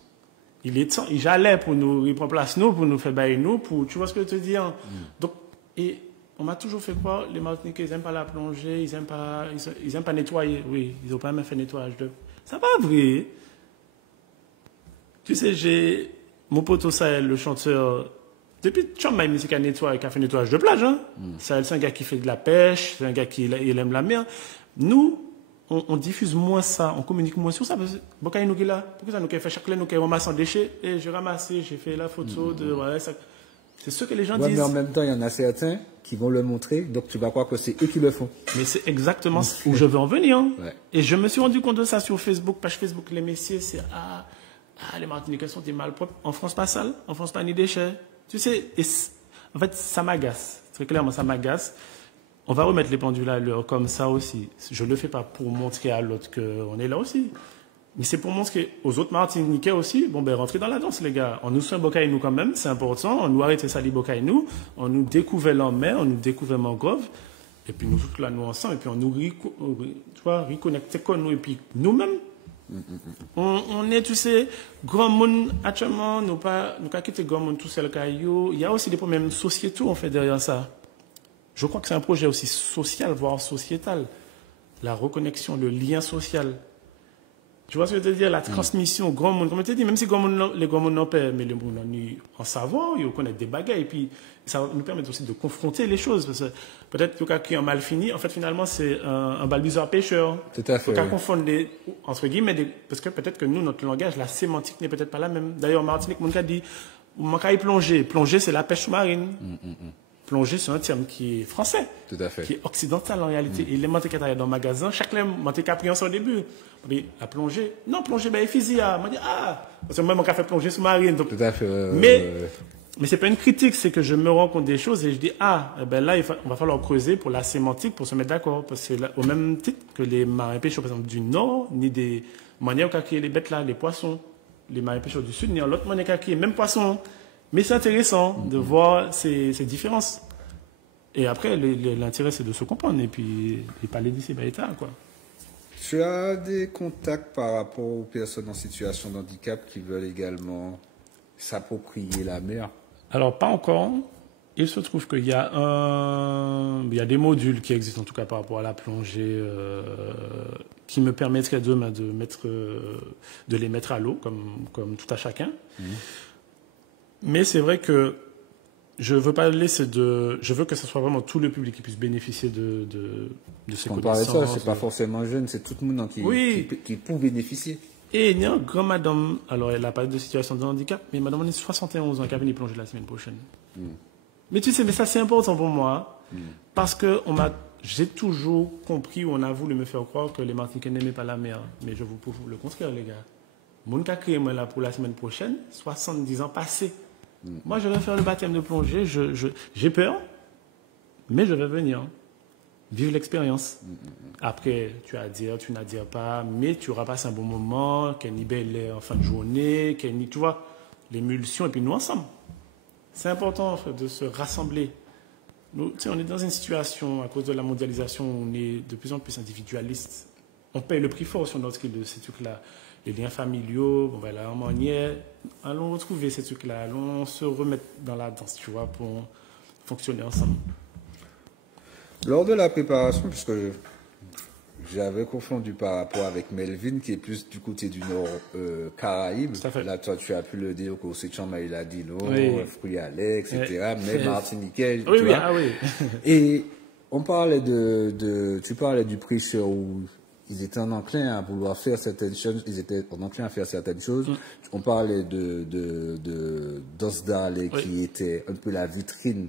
Il est temps, j'allais pour nous, il prend place nous, pour nous faire bailler nous, pour, tu vois ce que je te dis, hein? Donc, et on m'a toujours fait croire, les Martiniquais, ils n'aiment pas la plongée, ils aiment pas nettoyer, oui, ils n'ont pas même fait nettoyage de... C'est pas vrai. Tu sais, mon pote Sahel, le chanteur, depuis Chamba, il qui a fait nettoyage de plage. Hein. Sahel, c'est un gars qui fait de la pêche, c'est un gars qui il aime la mer. Nous, on diffuse moins ça, on communique moins sur ça. Parce que, pourquoi nous qui là, pourquoi ça nous fait chaque fois nous qui ramassons déchets, et j'ai ramassé, j'ai fait la photo de. Ouais, ça, c'est ce que les gens disent. Mais en même temps, il y en a certains qui vont le montrer, donc tu vas croire que c'est eux qui le font. Mais c'est exactement où je veux en venir. Hein. Ouais. Et je me suis rendu compte de ça sur Facebook, page Facebook, les messieurs, c'est les Martiniquais sont des malpropres. En France, pas sale. En France, pas ni déchets. Tu sais, en fait, ça m'agace. Très clairement, ça m'agace. On va remettre les pendules à l'heure comme ça aussi. Je ne le fais pas pour montrer à l'autre qu'on est là aussi. Mais c'est pour montrer aux autres Martiniquais aussi, rentrez dans la danse, les gars. On nous soigne Bocaï nous quand même, c'est important. On nous arrête ça, les Bocaï nous. On nous découvre en mer, on nous découvre mangrove. Et puis nous tous là, nous ensemble. Et puis on nous reconnecte avec nous. Et puis nous-mêmes, on est, tu sais, grand monde actuellement, nous pas quitter grand monde tout seul caillou. Il y a aussi des problèmes sociétaux en fait derrière ça. Je crois que c'est un projet aussi social, voire sociétal. La reconnexion, le lien social. Tu vois ce que je veux dire? La transmission au grand monde. Comme tu dis, même si les grands monde n'ont pas, mais les gens en savoir, ils connaissent des bagages. Et puis, ça nous permet aussi de confronter les choses. Parce que peut-être que quelqu'un a mal fini, en fait, finalement, c'est un balbuzeur pêcheur. Tout à fait. Il faut qu'on confondre entre guillemets, parce que peut-être que nous, notre langage, la sémantique n'est peut-être pas la même. D'ailleurs, Martinique, mon gars dit, on y plonger. Plonger, c'est la pêche sous-marine. Plonger, c'est un terme qui est français. Tout à fait. Qui est occidental en réalité. Et les manteca dans le magasin, chaque manteca pris en son début. Mais la plongée, non, plongée, ben, physia. On dit, parce que moi, mon café plongée sous-marine. Donc, tout à fait. Mais c'est pas une critique, c'est que je me rends compte des choses et je dis, là, on va falloir creuser pour la sémantique pour se mettre d'accord. Parce que au même titre que les marins pêcheurs, par exemple, du Nord, ni des manières qu'a créé les bêtes là, les poissons, les marins pêcheurs du Sud, ni en l'autre manière qu'a créé, même poissons. Mais c'est intéressant de voir ces différences. Et après, l'intérêt, c'est de se comprendre et puis parler d'ici, quoi. Tu as des contacts par rapport aux personnes en situation de handicap qui veulent également s'approprier la mer? Alors, pas encore. Il se trouve qu'il y a des modules qui existent, en tout cas par rapport à la plongée, qui me permettraient demain de les mettre à l'eau, comme tout à chacun. Mais c'est vrai que je veux pas laisser je veux que ce soit vraiment tout le public qui puisse bénéficier de ces connaissances. Ça, c'est pas forcément jeune, c'est tout le monde qui peut bénéficier. Et il y a une grande madame, alors elle a pas de situation de handicap, mais madame, on est 71 ans, qui a venu plonger la semaine prochaine. Mais tu sais, mais ça c'est important pour moi, parce que j'ai toujours compris, ou on a voulu me faire croire que les Martiniquais n'aimaient pas la mer. Mais je vous prouve le contraire, les gars. Mon cas créé moi là pour la semaine prochaine, 70 ans passés. Moi, je vais faire le baptême de plongée, j'ai peur, mais je vais venir. Vivre l'expérience. Après, tu as à dire, tu n'as dire pas, mais tu auras passé un bon moment, qu'il y ait une belle en fin de journée, qu'il y ait une, tu vois, l'émulsion, et puis nous ensemble. C'est important en fait, de se rassembler. Nous, tu sais, on est dans une situation, à cause de la mondialisation, où on est de plus en plus individualiste. On paye le prix fort sur notre île de ces trucs-là. Les liens familiaux, bon, ben là, on y est. Allons retrouver ces trucs-là, allons se remettre dans la danse, tu vois, pour fonctionner ensemble. Lors de la préparation, puisque j'avais confondu par rapport avec Melvin, qui est plus du côté du nord Caraïbes. Là, toi, tu as pu le dire qu'au Séchamba, il a dit non, fruits à lait, etc. Mais Martiniquais, oui, tu oui, vois. Ah, oui. Et on parlait tu parlais du prêcheur où ils étaient enclins à vouloir faire certaines choses, ils étaient enclins à faire certaines choses. On parlait d'Osdale, qui était un peu la vitrine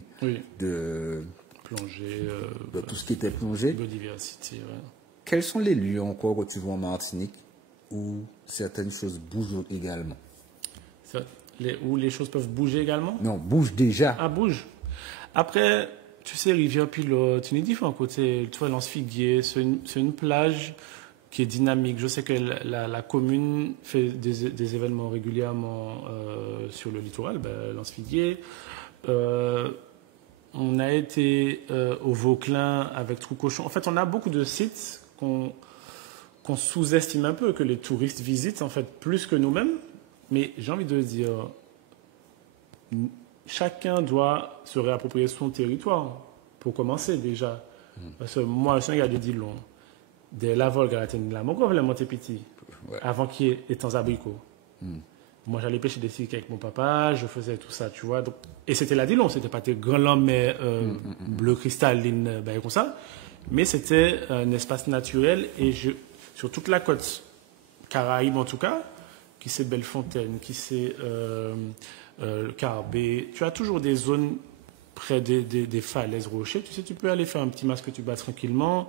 de plongée, de tout ce qui était plongée. Biodiversité, ouais. Quels sont les lieux encore que tu vois en Martinique où certaines choses bougent également? Où les choses peuvent bouger également? Non, bougent déjà. Ah, bouge. Après, tu sais, Rivière-Pilote, il y a différents côtés. Tu vois, Lance-Figuier, c'est une plage qui est dynamique. Je sais que la commune fait des événements régulièrement sur le littoral, Lance-Figuier. On a été au Vauclin avec Troucochon. En fait, on a beaucoup de sites qu'on sous-estime un peu, que les touristes visitent en fait plus que nous-mêmes. Mais j'ai envie de dire, chacun doit se réapproprier son territoire pour commencer déjà. Parce que moi, je suis un gars de Dillon. Dès la vol, la mon le Montépiti, avant qu'il y ait les temps abricots. Moi, j'allais pêcher des cycles avec mon papa, je faisais tout ça, tu vois. Donc, et c'était la Dillon, c'était pas des grands lames, mais bleu cristalline, comme ça. Mais c'était un espace naturel et sur toute la côte Caraïbes en tout cas, qui c'est Bellefontaine, qui c'est le Carbet, tu as toujours des zones près des falaises rochers. Tu sais, tu peux aller faire un petit masque que tu bats tranquillement.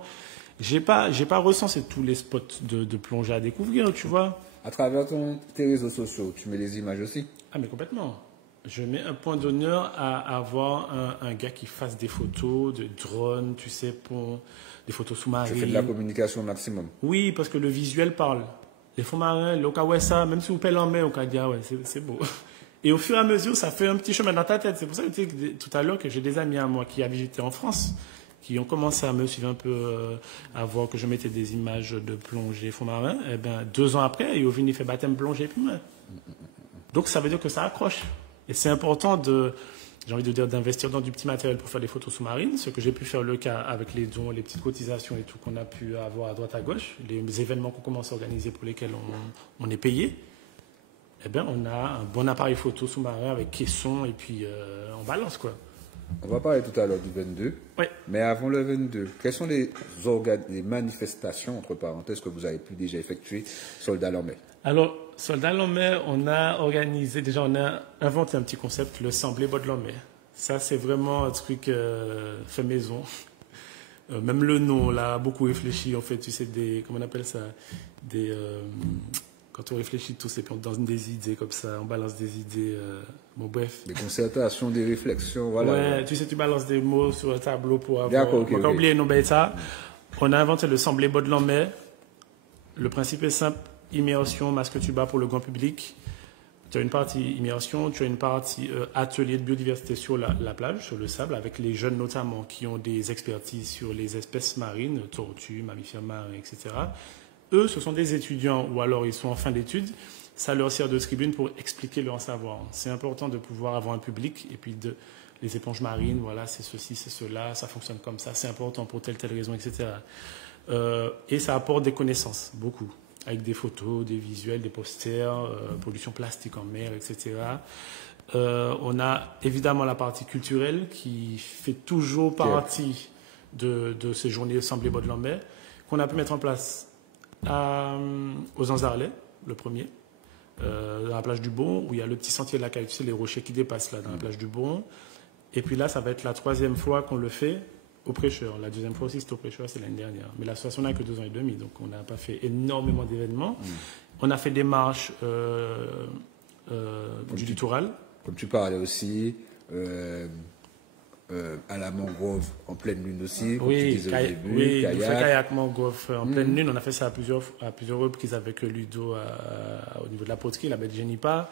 J'ai pas recensé tous les spots de plongée à découvrir, tu vois. À travers tes réseaux sociaux, tu mets les images aussi? Ah, mais complètement. Je mets un point d'honneur à avoir un gars qui fasse des photos de drone, tu sais, pour des photos sous-marines. Tu fais de la communication au maximum. Oui, parce que le visuel parle. Les fonds marins, le Kawessa, même si vous payez en main, au Kadia, ouais, c'est beau. Et au fur et à mesure, ça fait un petit chemin dans ta tête. C'est pour ça que je disais tout à l'heure que j'ai des amis à moi qui habitaient en France, qui ont commencé à me suivre un peu, à voir que je mettais des images de plongée fonds marins. Et bien, 2 ans après, ils ont fini fait baptême plongée puis moi. Donc, ça veut dire que ça accroche. Et c'est important j'ai envie de dire, d'investir dans du petit matériel pour faire des photos sous-marines, ce que j'ai pu faire le cas avec les dons, les petites cotisations et tout qu'on a pu avoir à droite à gauche, les événements qu'on commence à organiser pour lesquels on est payé. Eh bien, on a un bon appareil photo sous-marin avec caisson et puis on balance, quoi. On va parler tout à l'heure du 22. Oui. Mais avant le 22, quelles sont les manifestations, entre parenthèses, que vous avez pu déjà effectuer, Soldats en mer? Alors, Soldats en mer, on a inventé un petit concept, le Semblé Bas de la mer. Ça, c'est vraiment un truc fait maison. Même le nom, on l'a beaucoup réfléchi. En fait, tu sais, comment on appelle ça? Quand on réfléchit tous et puis on donne des idées comme ça, on balance des idées. Bon, bref. Des concertations, des réflexions, voilà. Ouais, tu sais, tu balances des mots sur un tableau pour avoir. D'accord, ok. On a oublié nos bêtes, ça. On a inventé le Semblé Bas de la mer. Le principe est simple. Immersion, masque tuba pour le grand public. Tu as une partie immersion, tu as une partie atelier de biodiversité sur la plage, sur le sable, avec les jeunes notamment qui ont des expertises sur les espèces marines, tortues, mammifères marins, etc. Eux, ce sont des étudiants ou alors ils sont en fin d'études. Ça leur sert de tribune pour expliquer leur savoir. C'est important de pouvoir avoir un public et puis les éponges marines, voilà, c'est ceci, c'est cela, ça fonctionne comme ça, c'est important pour telle raison, etc. Et ça apporte des connaissances, beaucoup, avec des photos, des visuels, des posters, pollution plastique en mer, etc. On a évidemment la partie culturelle qui fait toujours partie de ces journées Semblé Bas de la mer, qu'on a pu mettre en place aux Anzarlais. le premier, dans la plage du Bon, où il y a le petit sentier de la Caille, tu sais, les rochers qui dépassent là, dans la plage du Bon. Et puis là, ça va être la 3e fois qu'on le fait au Prêcheur. La 2e fois aussi, c'était au Prêcheur, c'est l'année dernière. Mais l'association n'a que 2 ans et demi, donc on n'a pas fait énormément d'événements. On a fait des marches du littoral. Comme tu parlais aussi, à la mangrove en pleine lune aussi, comme tu disais au début, oui, kayak. On fait kayak mangrove en pleine lune. On a fait ça à plusieurs reprises avec Ludo au niveau de la poterie, la baie de Génipa.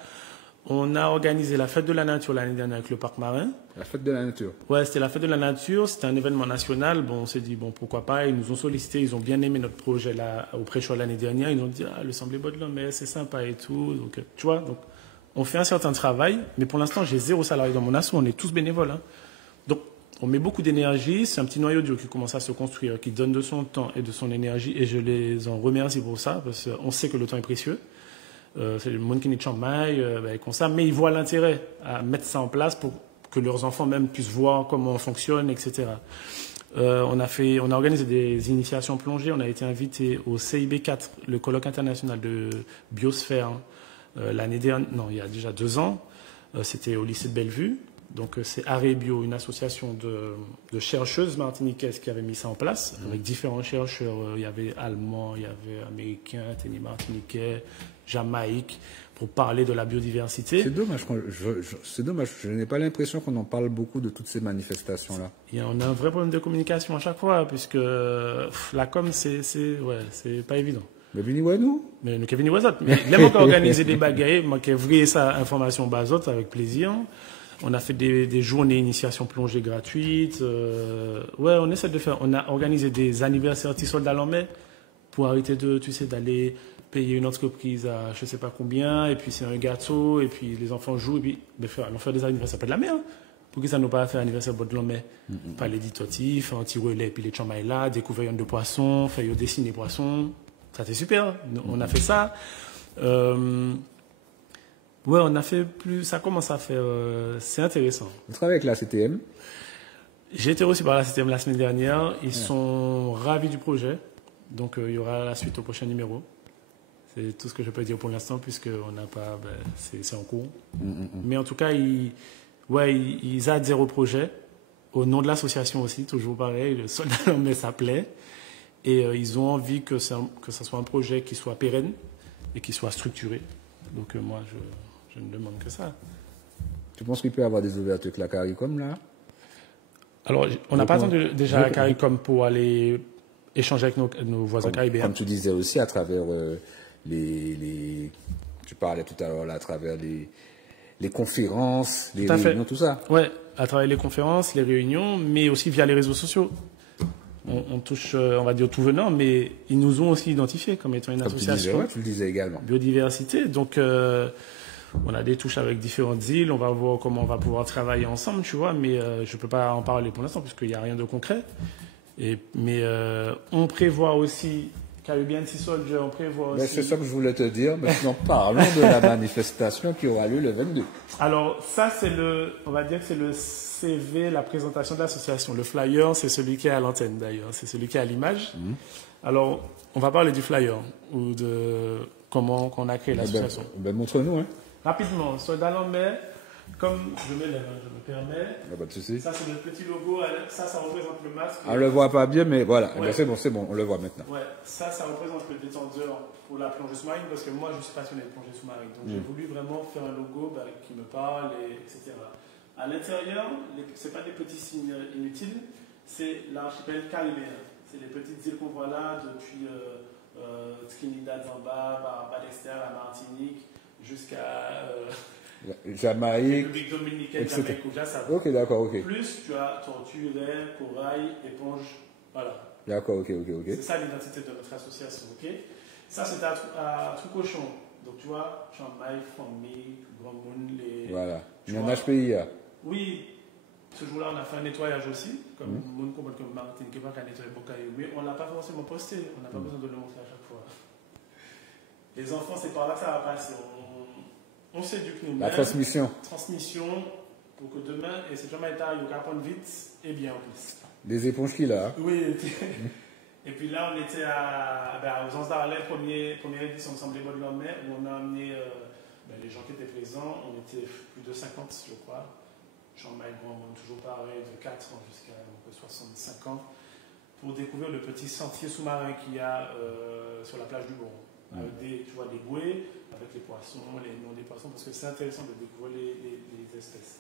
On a organisé la fête de la nature l'année dernière avec le parc marin. La fête de la nature. Ouais, c'était la fête de la nature. C'était un événement national. Bon, on s'est dit, bon, pourquoi pas. Ils nous ont sollicité. Ils ont bien aimé notre projet là, au Prêcheur l'année dernière. Ils nous ont dit, le Semblé Baudelhomme, c'est sympa et tout. Donc, tu vois, donc, on fait un certain travail. Mais pour l'instant, j'ai 0 salarié dans mon asso. On est tous bénévoles. Hein. Donc, on met beaucoup d'énergie. C'est un petit noyau dur qui commence à se construire, qui donne de son temps et de son énergie. Et je les en remercie pour ça, parce qu'on sait que le temps est précieux. C'est le monde qui n'est de comme ça, mais ils voient l'intérêt à mettre ça en place pour que leurs enfants même puissent voir comment on fonctionne, etc. On a organisé des initiations plongées. On a été invité au CIB 4, le colloque international de biosphère, l'année dernière, non, il y a déjà 2 ans. C'était au lycée de Bellevue. Donc c'est Arébio, une association de chercheuses martiniquaises qui avait mis ça en place, avec différents chercheurs. Il y avait allemands, il y avait américains, Tenny martiniquais, Jamaïque, pour parler de la biodiversité. C'est dommage, c'est dommage. Je n'ai pas l'impression qu'on en parle beaucoup de toutes ces manifestations-là. On a un vrai problème de communication à chaque fois, puisque la com, c'est pas évident. Mais Vini Wanou? Mais nous, Kevin Wazot. Mais il aime encore organiser des bagailles, moi qui ai vrai ça, information basote, avec plaisir. On a fait des journées initiation plongée gratuites. On essaie de faire. On a organisé des anniversaires petits soldats l'an-mai pour arrêter d'aller payer une entreprise à je sais pas combien, et puis c'est un gâteau, et puis les enfants jouent, et puis on fait des anniversaires pas de la mer. Pour que ça nous pas fait un anniversaire de l'an-mai. Pas les ditotifs, un petit relais, puis les chamailles là, découvrir de poissons, faire dessiner poissons. Ça c'est super. On a fait ça. On a fait plus. Ça commence à faire. C'est intéressant. Vous travaillez avec la CTM? J'ai été reçu par la CTM la semaine dernière. Ils sont ravis du projet. Donc il y aura la suite au prochain numéro. C'est tout ce que je peux dire pour l'instant, puisqu'on n'a pas. C'est en cours. Mais en tout cas, ils adhèrent au projet. Au nom de l'association aussi, toujours pareil. Le soldat mais ça plaît. Et ils ont envie que ça soit un projet qui soit pérenne et qui soit structuré. Donc moi, je ne demande que ça. Tu penses qu'il peut y avoir des ouvertures avec la CARICOM là? Alors, on n'a pas attendu déjà la CARICOM pour aller échanger avec nos voisins caribéens. Comme tu disais aussi, à travers tu parlais tout à l'heure là, à travers les conférences, les réunions, tout ça. Oui, à travers les conférences, les réunions, mais aussi via les réseaux sociaux. On touche, on va dire, tout venant, mais ils nous ont aussi identifiés comme étant une association. Tu le disais également. Biodiversité. Donc, on a des touches avec différentes îles. On va voir comment on va pouvoir travailler ensemble, tu vois, mais je ne peux pas en parler pour l'instant, puisqu'il n'y a rien de concret. Mais on prévoit aussi, Caribbean Sea Soldier, on prévoit aussi... C'est ça que je voulais te dire. Maintenant, parlons de la manifestation qui aura lieu le 22. Alors, ça, on va dire que c'est le CV, la présentation de l'association. Le flyer, c'est celui qui est à l'antenne, d'ailleurs. C'est celui qui est à l'image. Alors, on va parler du flyer, ou de comment on a créé l'association. Montre-nous, hein. Rapidement, Soldat Lambert, comme je me lève, je me permets. Pas de souci. Ça, c'est le petit logo. Ça représente le masque. On le voit pas bien, mais voilà. Ouais. C'est bon, on le voit maintenant. Ouais, ça représente le détendeur pour la plongée sous-marine, parce que moi, je suis passionné de plongée sous-marine. Donc, j'ai voulu vraiment faire un logo qui me parle, etc. À l'intérieur, ce n'est pas des petits signes inutiles, c'est l'archipel caribéen. C'est les petites îles qu'on voit là, depuis Trinidad en bas, Bas-Dexter, la Martinique, jusqu'à Jamaïque, République dominicaine, Jamaïque, ça va. Ok, d'accord, ok. Plus tu as tortue, raie, corail, éponge, voilà. D'accord, ok. C'est ça l'identité de notre association, ok. Ça c'est à Trucochon, donc tu vois, Chambaï, Famille, Grand Moon, les. Voilà. Il y a un HPI. Oui, ce jour-là on a fait un nettoyage aussi, comme Moon comme Martin qui va nettoyer Bocaï, mais on ne l'a pas forcément posté, on n'a pas besoin de le montrer à chaque fois. Les enfants, c'est par là que ça va passer. On s'éduque nous-mêmes. La transmission. Pour que demain, et c'est jamais état, il y a prendre vite et bien en plus. Des éponges qu'il a. Oui. Et puis là, on était aux Anses d'Arlay, première édition de Semblé Bas de la Mer, où on a amené les gens qui étaient présents. On était plus de 50, je crois. Jean-Maï Grand, toujours pareil, de 4 ans jusqu'à 65 ans, pour découvrir le petit sentier sous-marin qu'il y a sur la plage du Bourg. Avec des bouées, avec les poissons, les noms des poissons, parce que c'est intéressant de découvrir les espèces.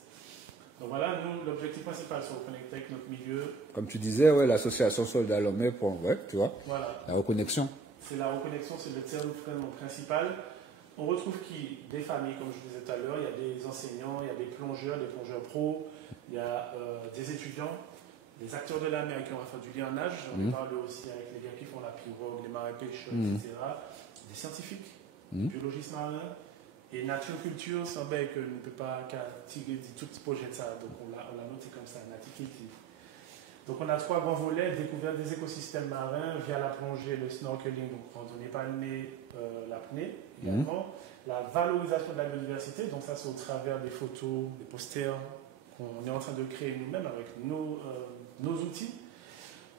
Donc voilà, nous, l'objectif principal, c'est de reconnecter avec notre milieu. Comme tu disais, ouais, l'association Soldats Lomé, tu vois, voilà. La reconnexion. C'est la reconnexion, c'est le terme vraiment principal. On retrouve des familles, comme je vous disais tout à l'heure, il y a des enseignants, il y a des plongeurs pros, il y a des étudiants, des acteurs de la mer qui ont fait du lien en nage. On parle aussi avec les gars qui font la pirogue, les marins pêcheurs, etc. Des scientifiques, biologistes marins. Et nature culture, c'est vrai que ne peut pas tirer tout ce projet de ça. Donc on l'a noté comme ça, nature culture. Donc on a 3 grands volets: découverte des écosystèmes marins via la plongée, le snorkeling, donc randonnée palmée, l'apnée également. La valorisation de la biodiversité, donc ça c'est au travers des photos, des posters qu'on est en train de créer nous-mêmes avec nos outils.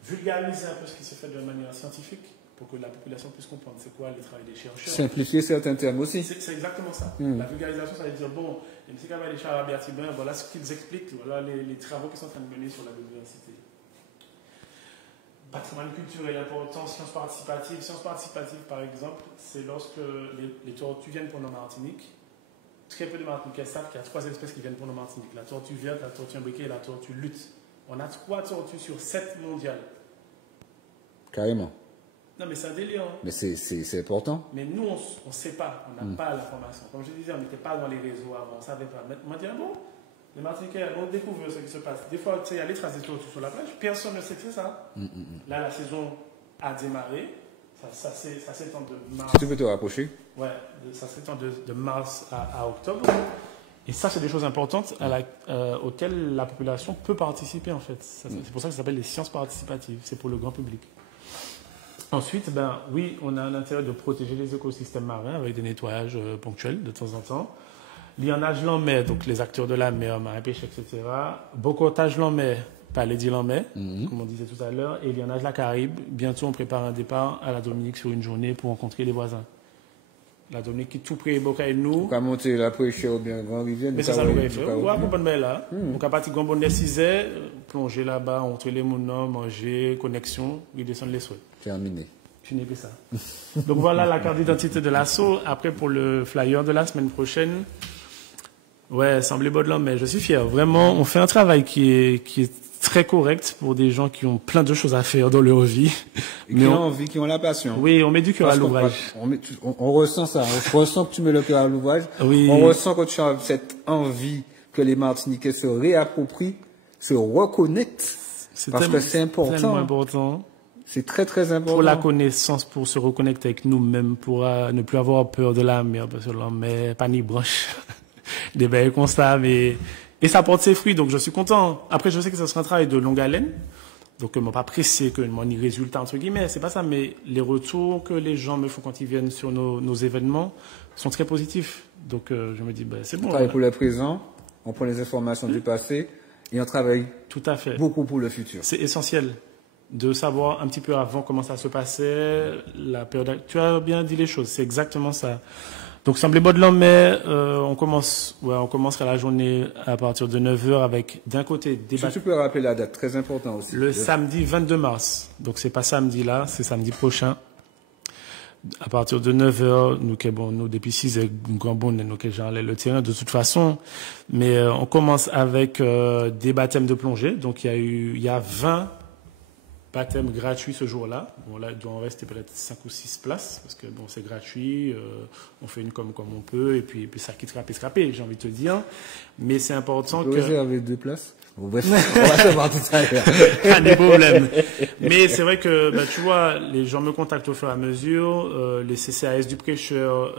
Vulgariser un peu ce qui se fait de manière scientifique pour que la population puisse comprendre c'est quoi le travail des chercheurs. Simplifier certains termes aussi. C'est exactement ça. La vulgarisation, ça veut dire, bon, les M. Cabal et Charles Bertibin, voilà ce qu'ils expliquent, voilà les travaux qu'ils sont en train de mener sur la biodiversité. Patrimoine culturel important, sciences participatives. Sciences participatives, par exemple, c'est lorsque les tortues viennent pour nos Martinique. Très peu de Martiniquais savent qu'il y a 3 espèces qui viennent pour nos Martinique: la tortue verte, la tortue imbriquée et la tortue lutte. On a 3 tortues sur 7 mondiales. Carrément. Non, mais c'est un délire. Hein. Mais c'est important. Mais nous, on ne sait pas, on n'a pas l'information. Comme je disais, on n'était pas dans les réseaux avant, on ne savait pas. On dit, bon, les Martiniquais, on découvre ce qui se passe. Des fois, il y a les traces des tortues sur la plage, personne ne sait que c'est ça. Là, la saison a démarré, ça s'étend de mars. Tu peux te rapprocher? Ouais, ça s'étend de mars à octobre. Et ça, c'est des choses importantes auxquelles la population peut participer, en fait. C'est pour ça que ça s'appelle les sciences participatives. C'est pour le grand public. Ensuite, oui, on a un intérêt de protéger les écosystèmes marins avec des nettoyages ponctuels de temps en temps. Lionnage mer, donc les acteurs de la mer, marins pêche, etc. Bocotage mer, palais mer, comme on disait tout à l'heure. Et lionnage la Caraïbe. Bientôt, on prépare un départ à la Dominique sur une journée pour rencontrer les voisins. La Dominique qui est tout près de Boca et nous. On va monter la prêche ou bien Grand Rivière. Mais ça nous va faire. On va comprendre là. On va partir Grand Bonnet 6 heures, plonger là-bas, entrer les mounons, manger, connexion, et descendre les souhaits. Terminé. Tu n'es plus ça. Donc voilà la carte d'identité de l'assaut. Après, pour le flyer de la semaine prochaine, ouais, Semblé Bas de la Mer, mais je suis fier. Vraiment, on fait un travail qui est très correct pour des gens qui ont plein de choses à faire dans leur vie. Et qui ont envie, qui ont la passion. Oui, on met du cœur à l'ouvrage. On ressent ça. On ressent que tu mets le cœur à l'ouvrage. Oui. On ressent que tu as cette envie que les Martiniquais se réapproprient, se reconnectent. Parce que c'est important. C'est tellement important. C'est très, très important. Pour la connaissance, pour se reconnecter avec nous-mêmes, pour ne plus avoir peur de la mer, parce que la mer, pas ni branche, des belles constats, mais, et ça porte ses fruits, donc je suis content. Après, je sais que ce sera un travail de longue haleine, donc, je ne vais pas pressé que mon résultat, entre guillemets, c'est pas ça, mais les retours que les gens me font quand ils viennent sur nos événements sont très positifs. Donc, je me dis, c'est bon. On travaille pour le présent, on prend les informations du passé, et on travaille tout à fait beaucoup pour le futur. C'est essentiel de savoir un petit peu avant comment ça se passait, la période. Tu as bien dit les choses, c'est exactement ça. Donc, Semblé Bas de la Mer, on commencera la journée à partir de 9h avec, d'un côté, des Tu peux rappeler la date, très important aussi. Le samedi 22 mars. Donc, c'est pas samedi là, c'est samedi prochain. À partir de 9h, nous, depuis 6h, nous, j'enlève le terrain de toute façon. Mais, on commence avec, des baptêmes de plongée. Donc, il y a 20 baptême gratuit ce jour-là. Bon, là, il doit en rester peut-être 5 ou 6 places, parce que bon, c'est gratuit, on fait une comme on peut, et puis ça quitte scrapé, j'ai envie de te dire. Mais c'est important que... Vous réserver 2 places. Bref, on va savoir tout ça. Pas de problème. Mais c'est vrai que, tu vois, les gens me contactent au fur et à mesure, les CCAS du prêcheur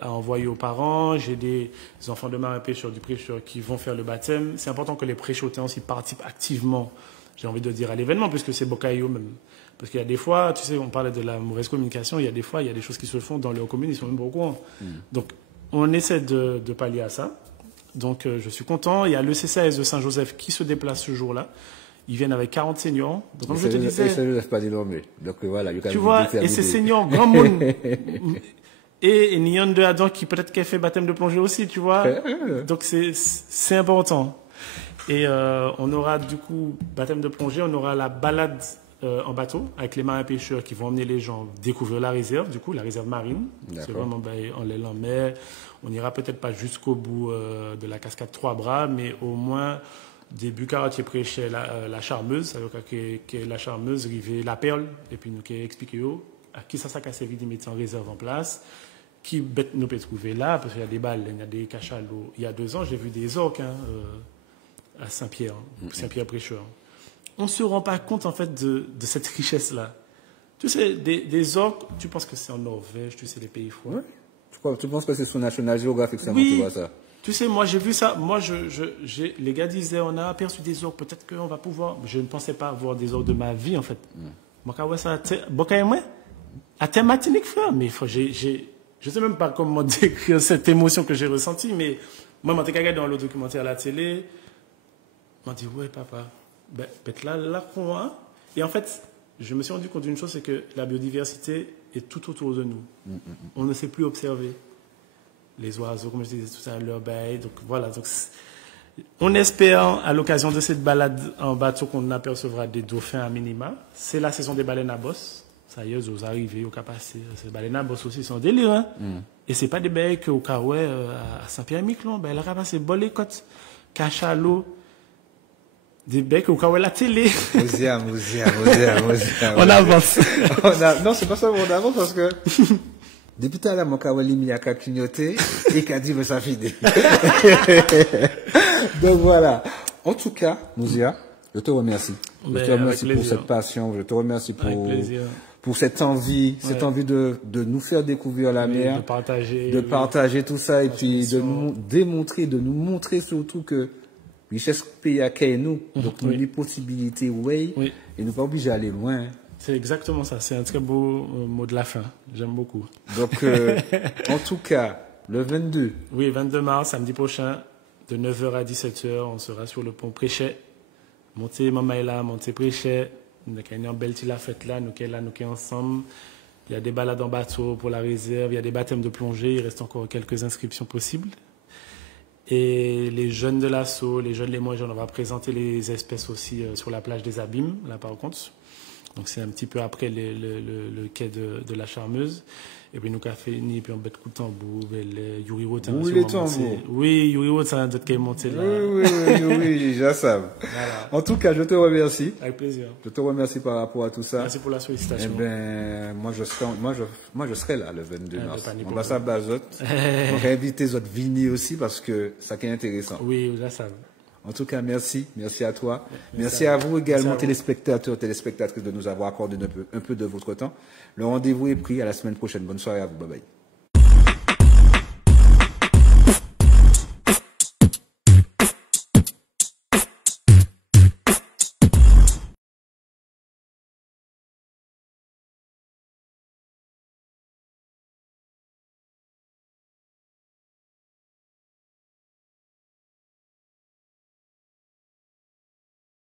à envoyer aux parents, j'ai des enfants de marins pêcheurs du prêcheur qui vont faire le baptême. C'est important que les prêcheurs aussi participent activement, j'ai envie de dire, à l'événement, puisque c'est Bocaïo même. Parce qu'il y a des fois, tu sais, on parlait de la mauvaise communication, il y a des fois, il y a des choses qui se font dans leur commune, ils sont même pas au courant. Donc, on essaie de pallier à ça. Donc, je suis content. Il y a le CCAS de Saint-Joseph qui se déplace ce jour-là. Ils viennent avec 40 seniors. Donc, comme Et je te disais. ça ne laisse pas dénommer. Donc, voilà. Tu vois, et ces seniors, grand monde. Et il y en a deux Adam qui peut-être qu'elle fait baptême de plongée aussi, tu vois. Donc, c'est important. Et on aura du coup baptême de plongée, on aura la balade en bateau avec les marins pêcheurs qui vont emmener les gens découvrir la réserve, du coup la réserve marine. C'est vraiment en l'aile en mer. On n'ira peut-être pas jusqu'au bout de la cascade Trois Bras, mais au moins début quartier prêchait la Charmeuse, ça veut dire que la Charmeuse rivait la Perle, et puis nous qui expliquer à qui ça a servi de mettre en réserve en place. Qui bête nous peut trouver là, parce qu'il y a des balles, il y a des cachalots. Il y a 2 ans, j'ai vu des orques à Saint-Pierre, Saint-Pierre-Prêcheur. On ne se rend pas compte, en fait, de cette richesse-là. Tu sais, des orques, tu penses que c'est en Norvège, tu sais, les pays froids. Ouais. Tu penses que c'est sur National Geographic seulement, oui. Tu vois ça? Tu sais, moi, j'ai vu ça. Moi, les gars disaient, on a aperçu des orques, peut-être qu'on va pouvoir. Je ne pensais pas voir des orques de ma vie, en fait. Moi, quand ça, moi, à terre Martinique, frère, mais je ne sais même pas comment décrire cette émotion que j'ai ressentie, mais moi, je regardé dans le documentaire à la télé, je me dit, ouais, papa, là, quoi. Et en fait, je me suis rendu compte d'une chose, c'est que la biodiversité est tout autour de nous. On ne sait plus observer les oiseaux, comme je disais tout à l'heure, donc voilà. Donc, on espère, à l'occasion de cette balade en bateau, qu'on apercevra des dauphins à minima. C'est la saison des baleines à bosse. Ça y est, vous arrivez au Capacé. Ces baleines à bosse aussi sont délire. Hein? Et ce n'est pas des belles qu'au Carouet, à Saint-Pierre-Miquelon. La Capacé, bol les côtes, cachalot, des becs au Carouet, la télé. Mousia. On avance. Non, c'est pas ça, on avance parce que. Depuis tout à l'heure, mon Carouet, il a qu'à clignoter et qu'à dire, mais ça finit. Donc voilà. En tout cas, Mousia, je te remercie. Je te remercie pour cette passion. Je te remercie pour cette envie, de nous faire découvrir la mer, de partager tout ça et puis de nous démontrer, de nous montrer surtout que richesse pays à nous, donc nous les possibilités, et nous pas obligés d'aller loin. C'est exactement ça. C'est un très beau mot de la fin. J'aime beaucoup. Donc, en tout cas, le 22. Oui, 22 mars, samedi prochain, de 9h à 17h, on sera sur le pont Préchet. Montez Mamaïla, montez Préchet. Nous avons une belle fête là, nous sommes ensemble. Il y a des balades en bateau pour la réserve, il y a des baptêmes de plongée, il reste encore quelques inscriptions possibles. Et les jeunes de l'assaut, les jeunes, les moins jeunes, on va présenter les espèces aussi sur la plage des Abîmes, là par contre. Donc c'est un petit peu après le quai de la Charmeuse. Et puis nous avons fini, puis on met coup de tambour, les Yuri Road. Oui, les tambours. Oui, Yuri Road, ça a d'autres qui est monté là. Oui, je sais. Voilà. En tout cas, je te remercie. Avec plaisir. Je te remercie par rapport à tout ça. Merci pour la sollicitation. Eh ben, moi je serai là le 22 mars. On va s'abazoter. On va inviter les autres vignes aussi parce que ça qui est intéressant. Oui, là ça. En tout cas, merci. Merci à toi. Merci à vous également, téléspectateurs, téléspectatrices, de nous avoir accordé un peu de votre temps. Le rendez-vous est pris à la semaine prochaine. Bonne soirée à vous. Bye bye.